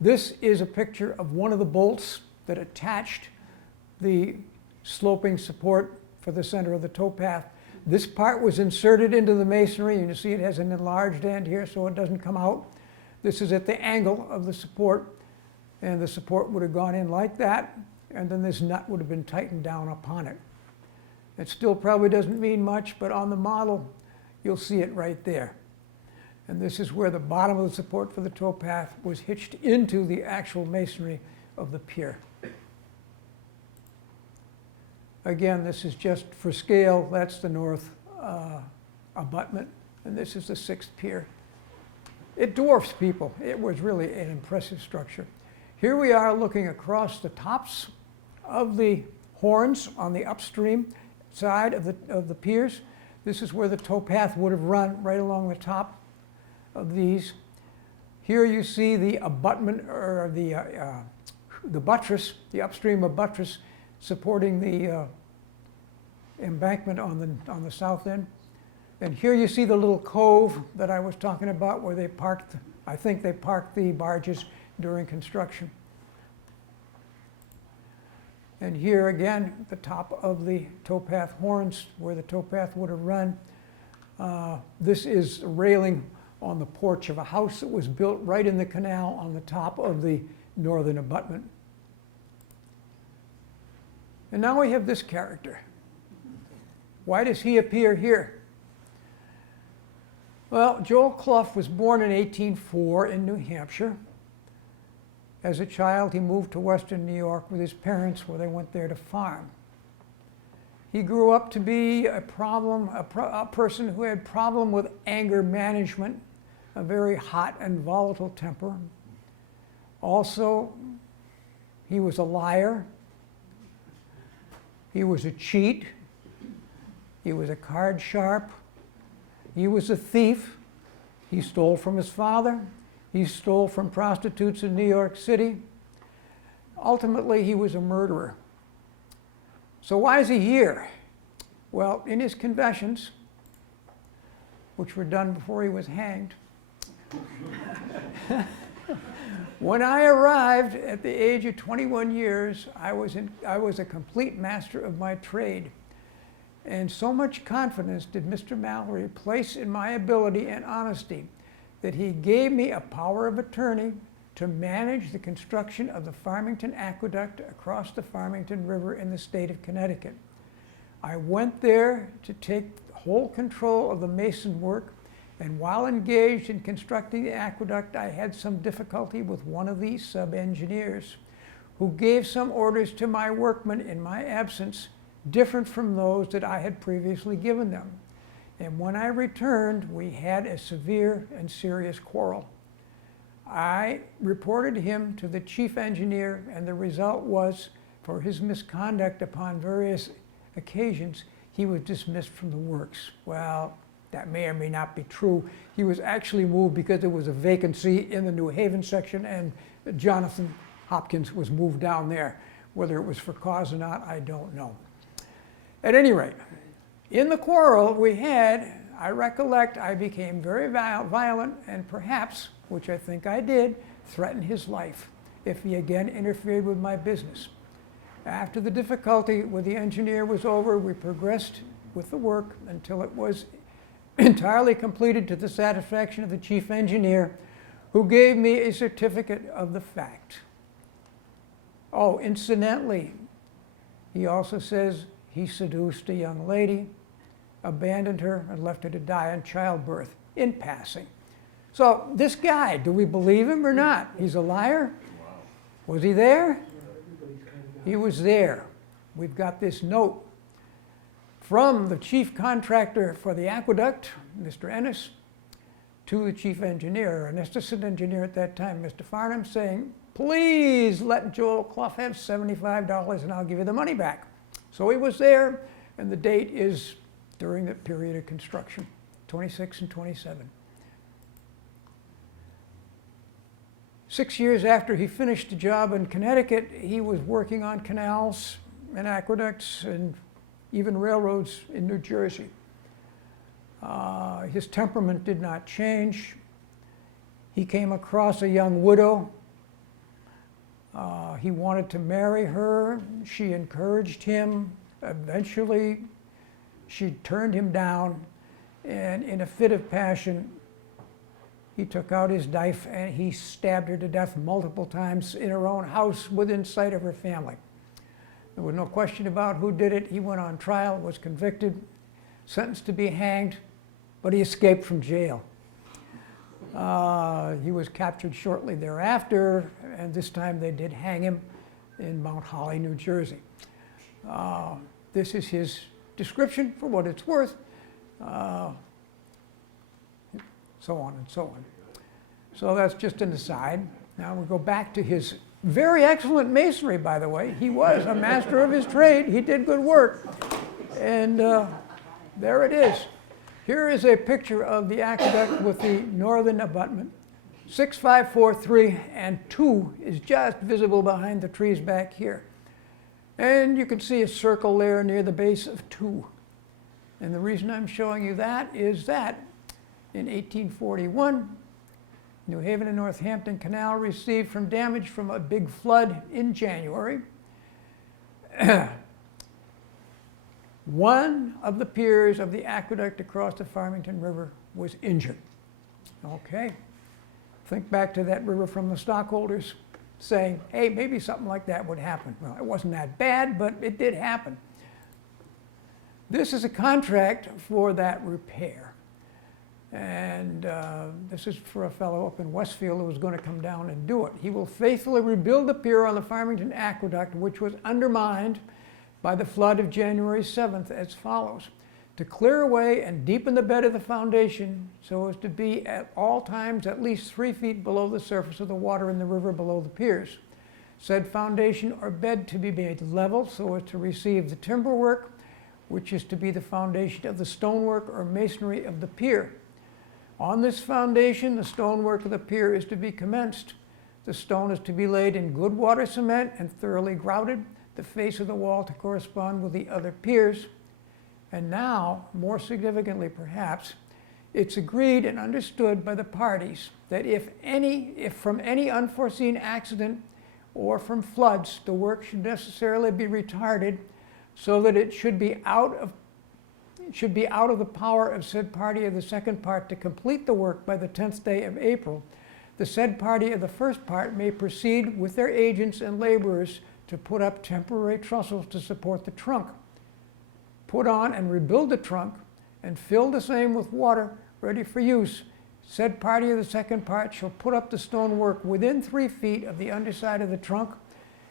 This is a picture of one of the bolts that attached the sloping support for the center of the towpath. This part was inserted into the masonry, and you see it has an enlarged end here so it doesn't come out. This is at the angle of the support, and the support would have gone in like that, and then this nut would have been tightened down upon it. It still probably doesn't mean much, but on the model, you'll see it right there. And this is where the bottom of the support for the towpath was hitched into the actual masonry of the pier. Again, this is just for scale. That's the north abutment, and this is the 6th pier. It dwarfs people. It was really an impressive structure. Here we are looking across the tops of the horns on the upstream side of the piers. This is where the towpath would have run, right along the top of these. Here you see the abutment, or the buttress, the upstream of buttress, supporting the embankment on the south end. And here you see the little cove that I was talking about where they parked, I think they parked the barges during construction. And here again, the top of the towpath horns where the towpath would have run. This is a railing on the porch of a house that was built right in the canal on the top of the northern abutment. And now we have this character. Why does he appear here? Well, Joel Clough was born in 1804 in New Hampshire. As a child, he moved to Western New York with his parents, where they went there to farm. He grew up to be a person who had problem with anger management, a very hot and volatile temper. Also, he was a liar. He was a cheat. He was a card sharp. He was a thief. He stole from his father. He stole from prostitutes in New York City. Ultimately, he was a murderer. So why is he here? Well, in his confessions, which were done before he was hanged, when I arrived at the age of 21 years, I was a complete master of my trade. And so much confidence did Mr. Mallory place in my ability and honesty that he gave me a power of attorney to manage the construction of the Farmington Aqueduct across the Farmington River in the state of Connecticut. I went there to take whole control of the mason work, and while engaged in constructing the aqueduct, I had some difficulty with one of the sub-engineers, who gave some orders to my workmen in my absence, different from those that I had previously given them. And when I returned, we had a severe and serious quarrel. I reported him to the chief engineer, and the result was, for his misconduct upon various occasions, he was dismissed from the works. Well, that may or may not be true. He was actually moved because there was a vacancy in the New Haven section, and Jonathan Hopkins was moved down there. Whether it was for cause or not, I don't know. At any rate, in the quarrel we had, I recollect I became very violent and perhaps, which I think I did, threatened his life if he again interfered with my business. After the difficulty with the engineer was over, we progressed with the work until it was entirely completed to the satisfaction of the chief engineer, who gave me a certificate of the fact. Oh, incidentally, he also says he seduced a young lady, abandoned her, and left her to die in childbirth, in passing. So this guy, do we believe him or not? He's a liar? Wow. Was he there? He was there. We've got this note from the chief contractor for the aqueduct, Mr. Ennis, to the chief engineer, an assistant engineer at that time, Mr. Farnham, saying, please let Joel Clough have $75 and I'll give you the money back. So he was there, and the date is during the period of construction, 26 and 27. 6 years after he finished the job in Connecticut, he was working on canals and aqueducts and even railroads in New Jersey. His temperament did not change. He came across a young widow. He wanted to marry her. She encouraged him. Eventually, she turned him down, and in a fit of passion, he took out his knife and he stabbed her to death multiple times in her own house within sight of her family. There was no question about who did it. He went on trial, was convicted, sentenced to be hanged, but he escaped from jail. He was captured shortly thereafter, and this time they did hang him in Mount Holly, New Jersey. This is his description for what it's worth, so on and so on. So that's just an aside. Now we go back to his very excellent masonry, by the way. He was a master of his trade. He did good work. And there it is. Here is a picture of the aqueduct with the northern abutment. 6, 5, 4, 3, and 2 is just visible behind the trees back here. And you can see a circle there near the base of 2. And the reason I'm showing you that is that in 1841, New Haven and Northampton Canal received from damage from a big flood in January. One of the piers of the aqueduct across the Farmington River was injured. Okay, think back to that river from the stockholders saying, hey, maybe something like that would happen. Well, it wasn't that bad, but it did happen. This is a contract for that repair. And this is for a fellow up in Westfield who was going to come down and do it. He will faithfully rebuild the pier on the Farmington Aqueduct, which was undermined by the flood of January 7th as follows: to clear away and deepen the bed of the foundation so as to be at all times at least 3 feet below the surface of the water in the river below the piers. Said foundation or bed to be made level so as to receive the timber work, which is to be the foundation of the stonework or masonry of the pier. On this foundation, the stonework of the pier is to be commenced. The stone is to be laid in good water cement and thoroughly grouted, the face of the wall to correspond with the other piers. And now, more significantly perhaps, it's agreed and understood by the parties that if from any unforeseen accident or from floods, the work should necessarily be retarded so that it should be out of should be out of the power of said party of the second part to complete the work by the 10th day of April, the said party of the first part may proceed with their agents and laborers to put up temporary trestles to support the trunk, put on and rebuild the trunk, and fill the same with water ready for use. Said party of the second part shall put up the stonework within 3 feet of the underside of the trunk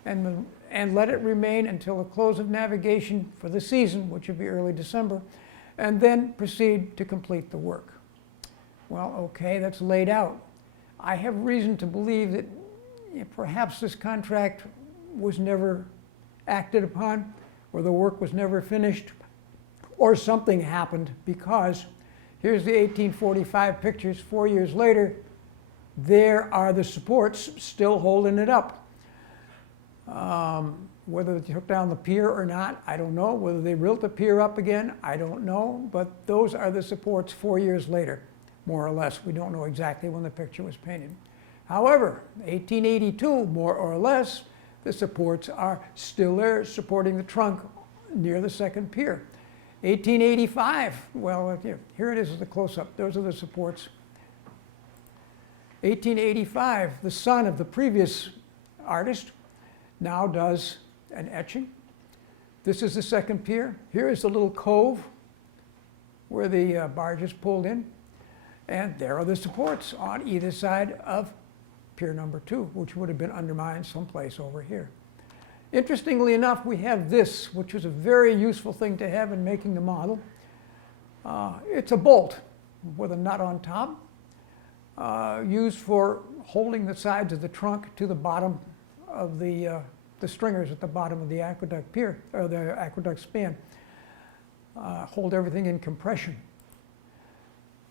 and let it remain until the close of navigation for the season, which would be early December, and then proceed to complete the work. Well, okay, that's laid out. I have reason to believe that perhaps this contract was never acted upon, or the work was never finished, or something happened, because here's the 1845 pictures. 4 years later, there are the supports still holding it up. Whether they took down the pier or not, I don't know. Whether they built the pier up again, I don't know. But those are the supports 4 years later, more or less. We don't know exactly when the picture was painted. However, 1882, more or less, the supports are still there supporting the trunk near the second pier. 1885, well, here it is as a close-up. Those are the supports. 1885, the son of the previous artist now does an etching. This is the second pier. Here is the little cove where the barge is pulled in. And there are the supports on either side of pier number 2, which would have been undermined someplace over here. Interestingly enough, we have this, which was a very useful thing to have in making the model. It's a bolt with a nut on top, used for holding the sides of the trunk to the bottom of the stringers at the bottom of the aqueduct pier, or the aqueduct span. Hold everything in compression.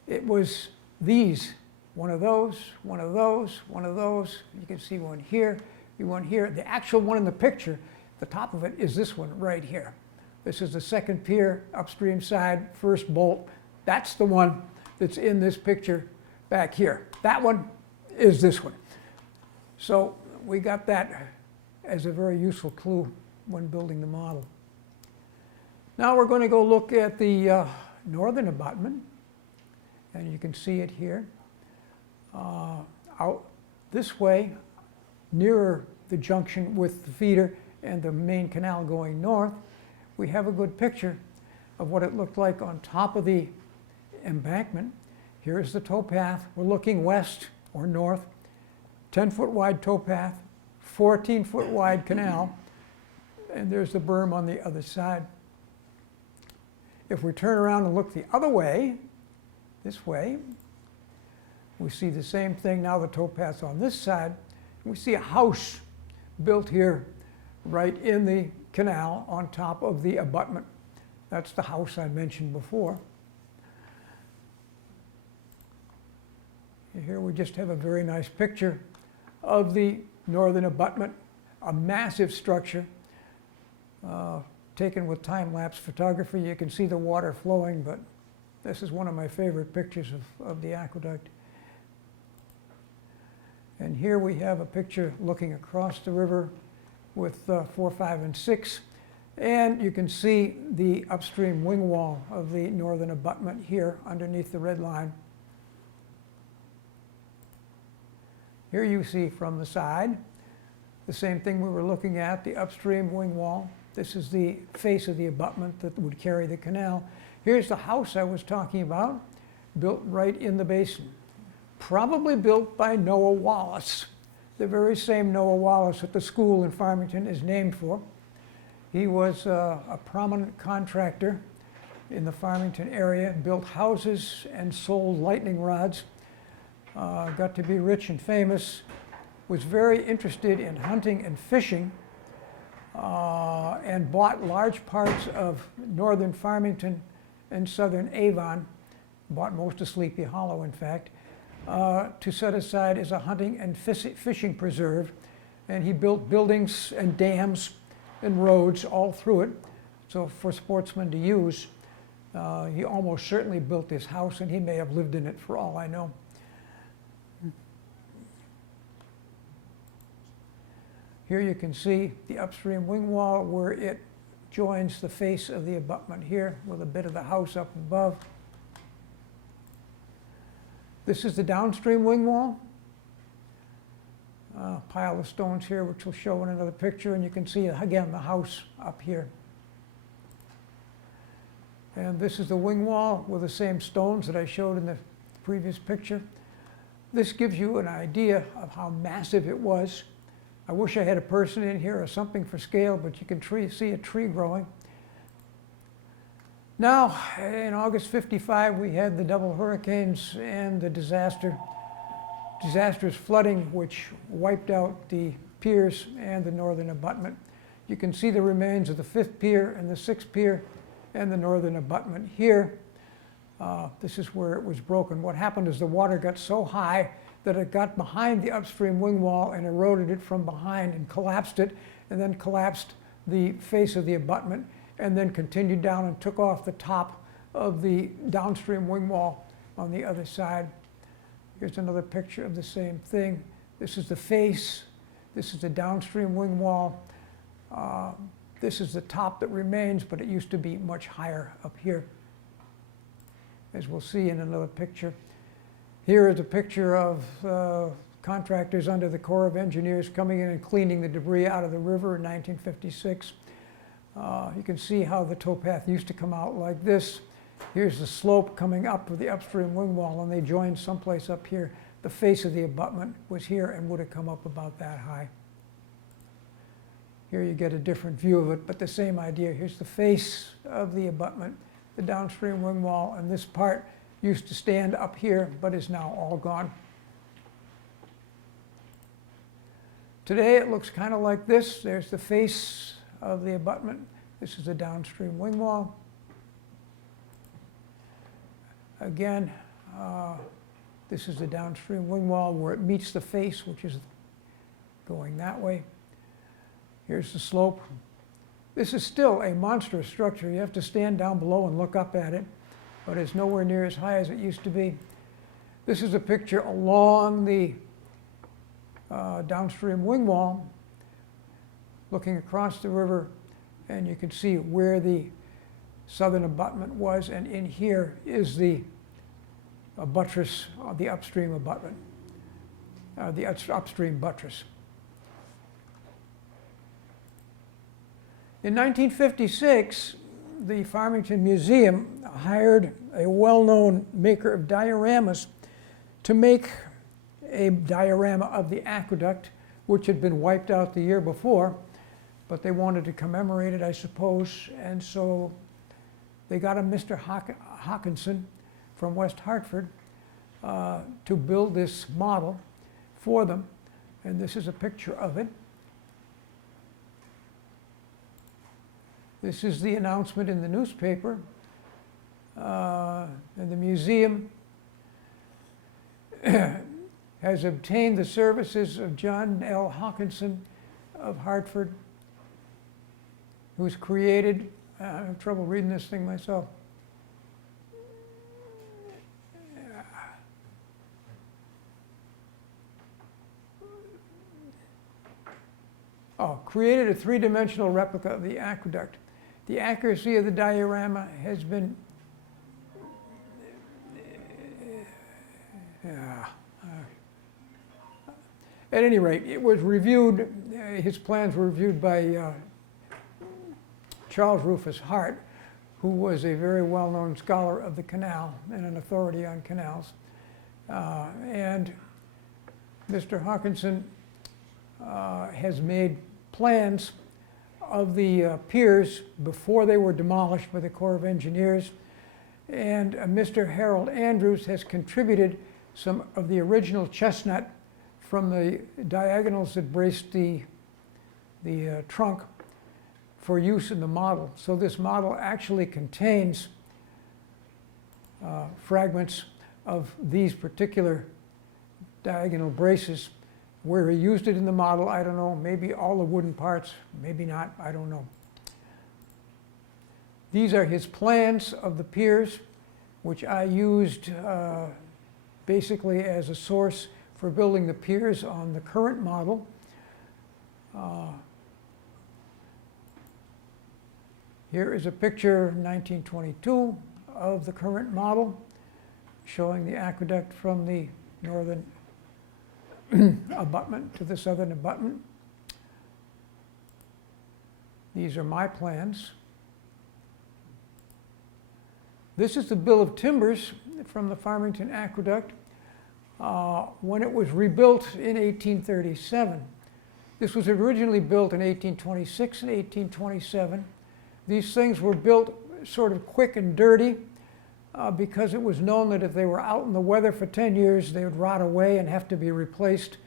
It was these, one of those, one of those, one of those. You can see one here, one here. The actual one in the picture, the top of it is this one right here. This is the second pier, upstream side, first bolt. That's the one that's in this picture back here. That one is this one. So we got that as a very useful clue when building the model. Now we're going to go look at the northern abutment, and you can see it here. Out this way, nearer the junction with the feeder and the main canal going north, we have a good picture of what it looked like on top of the embankment. Here's the towpath. We're looking west or north, 10-foot wide towpath, 14-foot wide canal, and there's the berm on the other side. If we turn around and look the other way, this way, we see the same thing. Now the towpath's on this side. We see a house built here right in the canal on top of the abutment. That's the house I mentioned before. Here we just have a very nice picture of the northern abutment, a massive structure taken with time-lapse photography. You can see the water flowing, but this is one of my favorite pictures of the aqueduct. And here we have a picture looking across the river with 4, 5, and 6. And you can see the upstream wing wall of the northern abutment here underneath the red line. Here you see from the side the same thing we were looking at, the upstream wing wall. This is the face of the abutment that would carry the canal. Here's the house I was talking about, built right in the basin. Probably built by Noah Wallace, the very same Noah Wallace that the school in Farmington is named for. He was a prominent contractor in the Farmington area, built houses and sold lightning rods, got to be rich and famous, was very interested in hunting and fishing, and bought large parts of northern Farmington and southern Avon, bought most of Sleepy Hollow, in fact, to set aside as a hunting and fishing preserve. And he built buildings and dams and roads all through it, so for sportsmen to use. He almost certainly built this house, and he may have lived in it for all I know. Here you can see the upstream wing wall where it joins the face of the abutment here with a bit of the house up above. This is the downstream wing wall. A pile of stones here, which we'll show in another picture, and you can see again the house up here. And this is the wing wall with the same stones that I showed in the previous picture. This gives you an idea of how massive it was. I wish I had a person in here or something for scale, but you can see a tree growing. Now, in August '55, we had the double hurricanes and the disastrous flooding, which wiped out the piers and the northern abutment. You can see the remains of the 5th pier and the 6th pier and the northern abutment here. This is where it was broken. What happened is the water got so high that it got behind the upstream wing wall and eroded it from behind and collapsed it, and then collapsed the face of the abutment, and then continued down and took off the top of the downstream wing wall on the other side. Here's another picture of the same thing. This is the face. This is the downstream wing wall. This is the top that remains, but it used to be much higher up here, as we'll see in another picture. Here is a picture of contractors under the Corps of Engineers coming in and cleaning the debris out of the river in 1956. You can see how the towpath used to come out like this. Here's the slope coming up with the upstream wing wall, and they joined someplace up here. The face of the abutment was here and would have come up about that high. Here you get a different view of it, but the same idea. Here's the face of the abutment, the downstream wing wall, and this part used to stand up here, but is now all gone. Today it looks kind of like this. There's the face of the abutment. This is the downstream wing wall. Again, this is the downstream wing wall where it meets the face, which is going that way. Here's the slope. This is still a monstrous structure. You have to stand down below and look up at it, but it's nowhere near as high as it used to be. This is a picture along the downstream wing wall, looking across the river, and you can see where the southern abutment was, and in here is the buttress, the upstream abutment, the upstream buttress. In 1956, the Farmington Museum hired a well-known maker of dioramas to make a diorama of the Aqueduct, which had been wiped out the year before, but they wanted to commemorate it, I suppose, and so they got a Mr. Hawkinson from West Hartford to build this model for them, and this is a picture of it. This is the announcement in the newspaper, and the museum has obtained the services of John L. Hawkinson of Hartford, who's created, I have trouble reading this thing myself. Created a three-dimensional replica of the aqueduct. The accuracy of the diorama has been at any rate, it was reviewed, his plans were reviewed by Charles Rufus Hart, who was a very well-known scholar of the canal and an authority on canals. And Mr. Hawkinson has made plans of the piers before they were demolished by the Corps of Engineers. And Mr. Harold Andrews has contributed some of the original chestnut from the diagonals that braced the trunk for use in the model. So this model actually contains fragments of these particular diagonal braces. Where he used it in the model, I don't know. Maybe all the wooden parts, maybe not, I don't know. These are his plans of the piers, which I used basically as a source for building the piers on the current model. Here is a picture, 1922, of the current model, showing the aqueduct from the northern abutment to the southern abutment. These are my plans. This is the bill of timbers from the Farmington Aqueduct when it was rebuilt in 1837. This was originally built in 1826 and 1827. These things were built sort of quick and dirty because it was known that if they were out in the weather for 10 years, they would rot away and have to be replaced.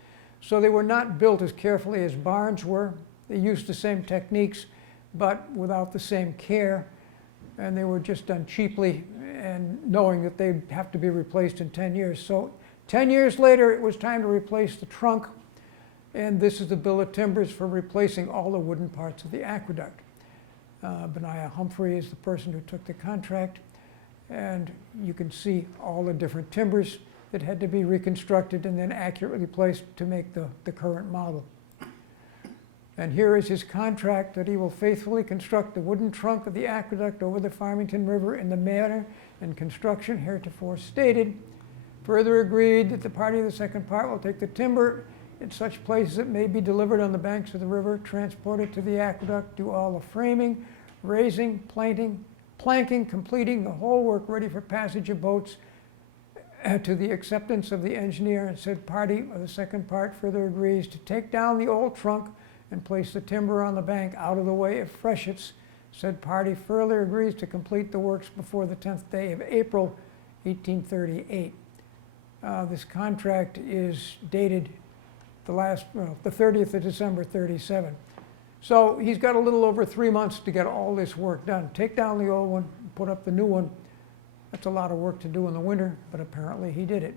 So they were not built as carefully as barns were. They used the same techniques, but without the same care. And they were just done cheaply and knowing that they'd have to be replaced in 10 years. So 10 years later, it was time to replace the trunk. And this is the bill of timbers for replacing all the wooden parts of the aqueduct. Benaiah Humphrey is the person who took the contract. And you can see all the different timbers that had to be reconstructed and then accurately placed to make the current model. And here is his contract that he will faithfully construct the wooden trunk of the aqueduct over the Farmington River in the manner and construction heretofore stated. Further agreed that the party of the second part will take the timber in such places it may be delivered on the banks of the river, transported to the aqueduct, do all the framing, raising, planking, completing the whole work ready for passage of boats to the acceptance of the engineer, and said party of the second part further agrees to take down the old trunk and place the timber on the bank out of the way of freshets. Said party further agrees to complete the works before the 10th day of April, 1838. This contract is dated the 30th of December, 37. So he's got a little over 3 months to get all this work done. Take down the old one, put up the new one. That's a lot of work to do in the winter, but apparently he did it.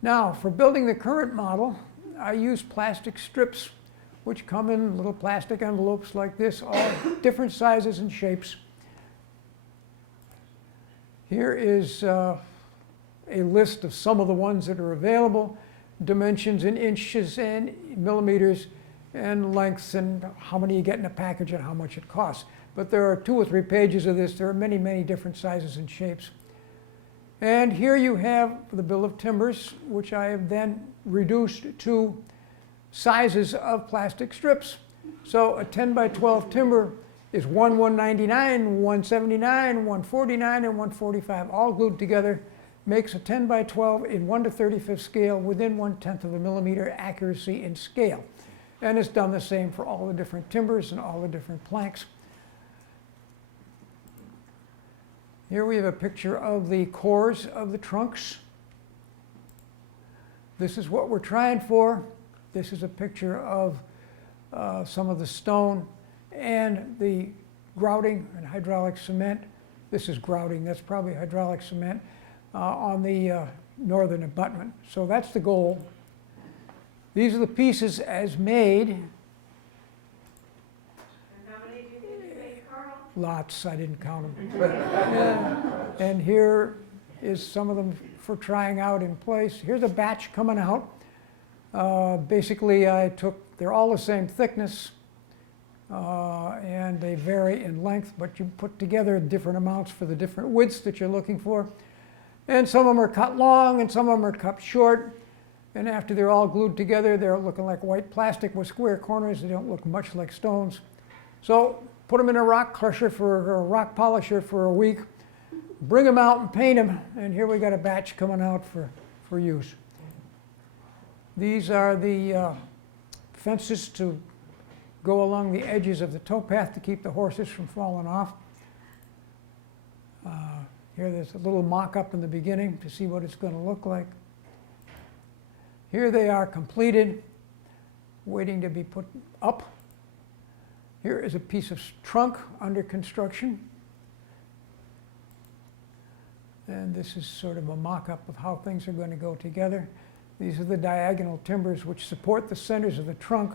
Now, for building the current model, I used plastic strips, which come in little plastic envelopes like this, all different sizes and shapes. Here is a list of some of the ones that are available, dimensions in inches and millimeters, and lengths, and how many you get in a package and how much it costs. But there are 2 or 3 pages of this. There are many, many different sizes and shapes. And here you have the bill of timbers, which I have then reduced to sizes of plastic strips. So a 10 by 12 timber is 199, 179, 149, and 145, all glued together, makes a 10 by 12 in 1 to 35th scale within 1/10 of a millimeter accuracy in scale. And it's done the same for all the different timbers and all the different planks. Here we have a picture of the cores of the trunks. This is what we're trying for. This is a picture of some of the stone and the grouting and hydraulic cement. This is grouting, that's probably hydraulic cement on the northern abutment. So that's the goal. These are the pieces as made. And how many do you think you made, Carl? Lots, I didn't count them. And here is some of them for trying out in place. Here's a batch coming out. Basically, they're all the same thickness, and they vary in length, but you put together different amounts for the different widths that you're looking for. And some of them are cut long, and some of them are cut short. And after they're all glued together, they're looking like white plastic with square corners. They don't look much like stones. So put them in a rock crusher or a rock polisher for a week, bring them out and paint them, and here we got a batch coming out for use. These are the fences to go along the edges of the towpath to keep the horses from falling off. Here there's a little mock-up in the beginning to see what it's going to look like. Here they are completed, waiting to be put up. Here is a piece of trunk under construction. And this is sort of a mock-up of how things are going to go together. These are the diagonal timbers which support the centers of the trunk.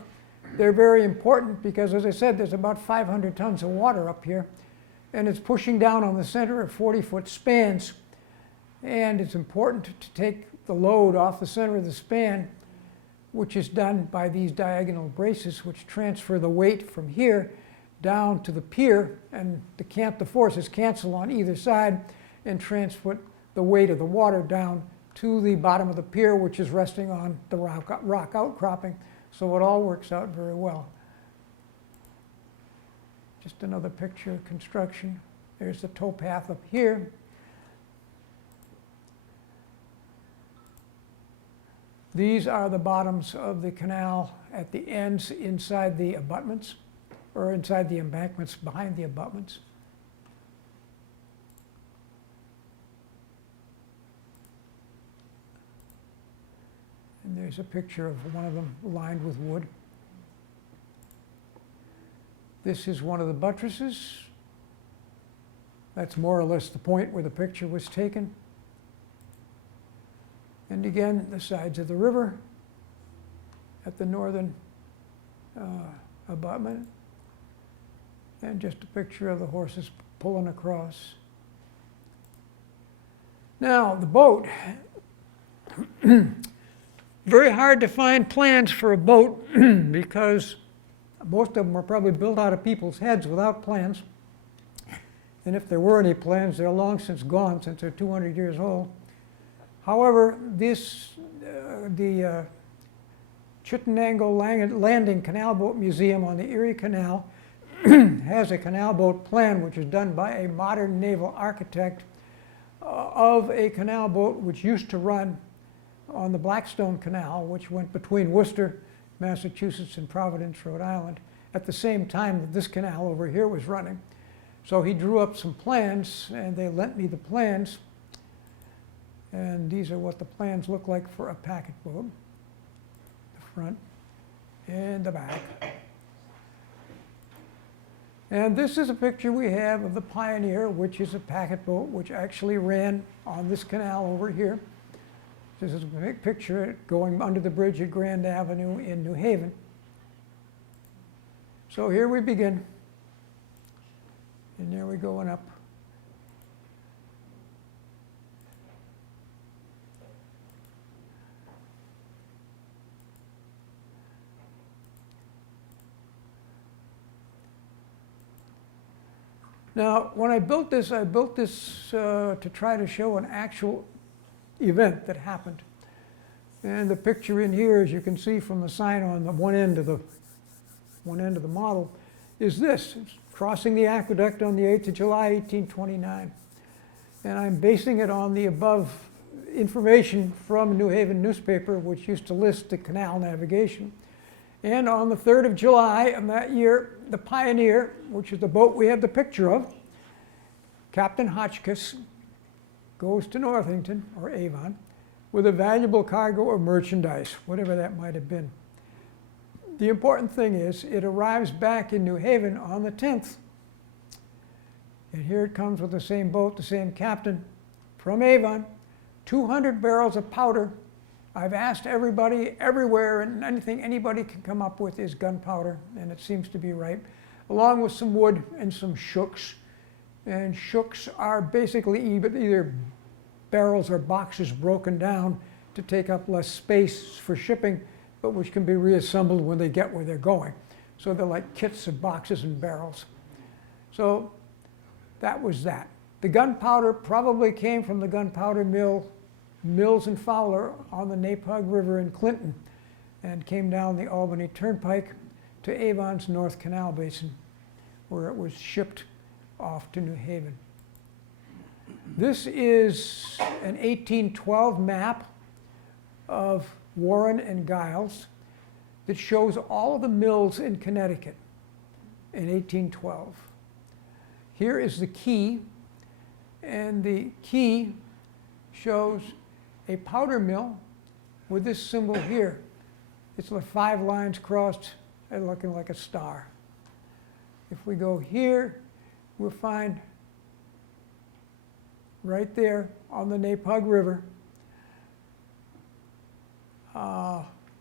They're very important because, as I said, there's about 500 tons of water up here, and it's pushing down on the center of 40-foot spans. And it's important to take the load off the center of the span, which is done by these diagonal braces, which transfer the weight from here down to the pier, and the forces cancel on either side and transfer the weight of the water down to the bottom of the pier, which is resting on the rock outcropping. So it all works out very well. Just another picture of construction. There's the towpath up here. These are the bottoms of the canal at the ends inside the abutments, or inside the embankments behind the abutments. And there's a picture of one of them lined with wood. This is one of the buttresses. That's more or less the point where the picture was taken. And again, the sides of the river at the northern abutment. And just a picture of the horses pulling across. Now, the boat. Very hard to find plans for a boat because most of them were probably built out of people's heads without plans. And if there were any plans, they're long since gone, since they're 200 years old. However, the Chittenango Landing Canal Boat Museum on the Erie Canal has a canal boat plan, which is done by a modern naval architect of a canal boat which used to run on the Blackstone Canal, which went between Worcester, Massachusetts, and Providence, Rhode Island, at the same time that this canal over here was running. So he drew up some plans, and they lent me the plans. And these are what the plans look like for a packet boat. The front and the back. And this is a picture we have of the Pioneer, which is a packet boat which actually ran on this canal over here. This is a big picture going under the bridge at Grand Avenue in New Haven. So here we begin. And there we're going up. Now, when I built this to try to show an actual event that happened. And the picture in here, as you can see from the sign on the one end of the model, is this. It's crossing the aqueduct on the 8th of July, 1829. And I'm basing it on the above information from New Haven newspaper, which used to list the canal navigation. And on the 3rd of July of that year, the Pioneer, which is the boat we have the picture of, Captain Hotchkiss, goes to Northington, or Avon, with a valuable cargo of merchandise, whatever that might have been. The important thing is, it arrives back in New Haven on the 10th. And here it comes with the same boat, the same captain, from Avon, 200 barrels of powder. I've asked everybody everywhere, and anything anybody can come up with is gunpowder, and it seems to be right, along with some wood and some shooks. And shooks are basically either barrels or boxes broken down to take up less space for shipping, but which can be reassembled when they get where they're going. So they're like kits of boxes and barrels. So that was that. The gunpowder probably came from the gunpowder Mills and Fowler on the Napug River in Clinton, and came down the Albany Turnpike to Avon's North Canal Basin, where it was shipped off to New Haven. This is an 1812 map of Warren and Giles that shows all of the mills in Connecticut in 1812. Here is the key, and the key shows a powder mill with this symbol here. It's like 5 lines crossed and looking like a star. If we go here, we'll find right there on the Napug River.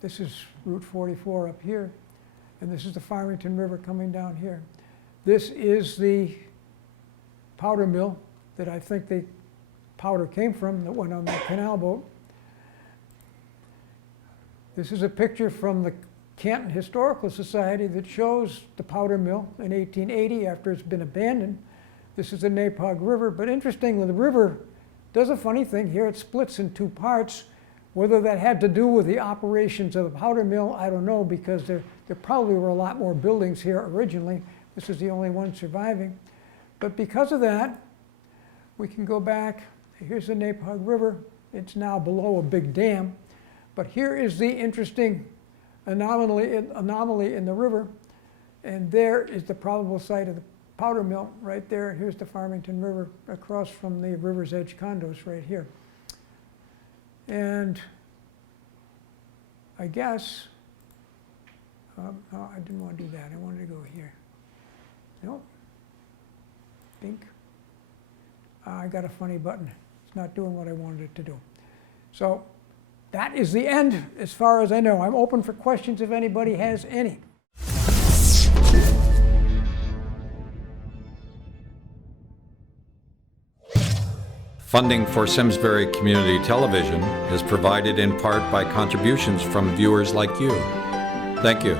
This is Route 44 up here, and this is the Farmington River coming down here. This is the powder mill that I think the powder came from that went on the canal boat. This is a picture from the Canton Historical Society that shows the powder mill in 1880 after it's been abandoned. This is the Napog River, but interestingly, the river does a funny thing here. It splits in two parts. Whether that had to do with the operations of the powder mill, I don't know, because there probably were a lot more buildings here originally. This is the only one surviving. But because of that, we can go back. Here's the Napog River. It's now below a big dam. But here is the interesting anomaly in the river. And there is the probable site of the powder mill right there. Here's the Farmington River across from the River's Edge condos right here. And I guess, oh, I didn't want to do that. I wanted to go here. Nope. Bink. I got a funny button. It's not doing what I wanted it to do. So that is the end as far as I know. I'm open for questions if anybody has any. Funding for Simsbury Community Television is provided in part by contributions from viewers like you. Thank you.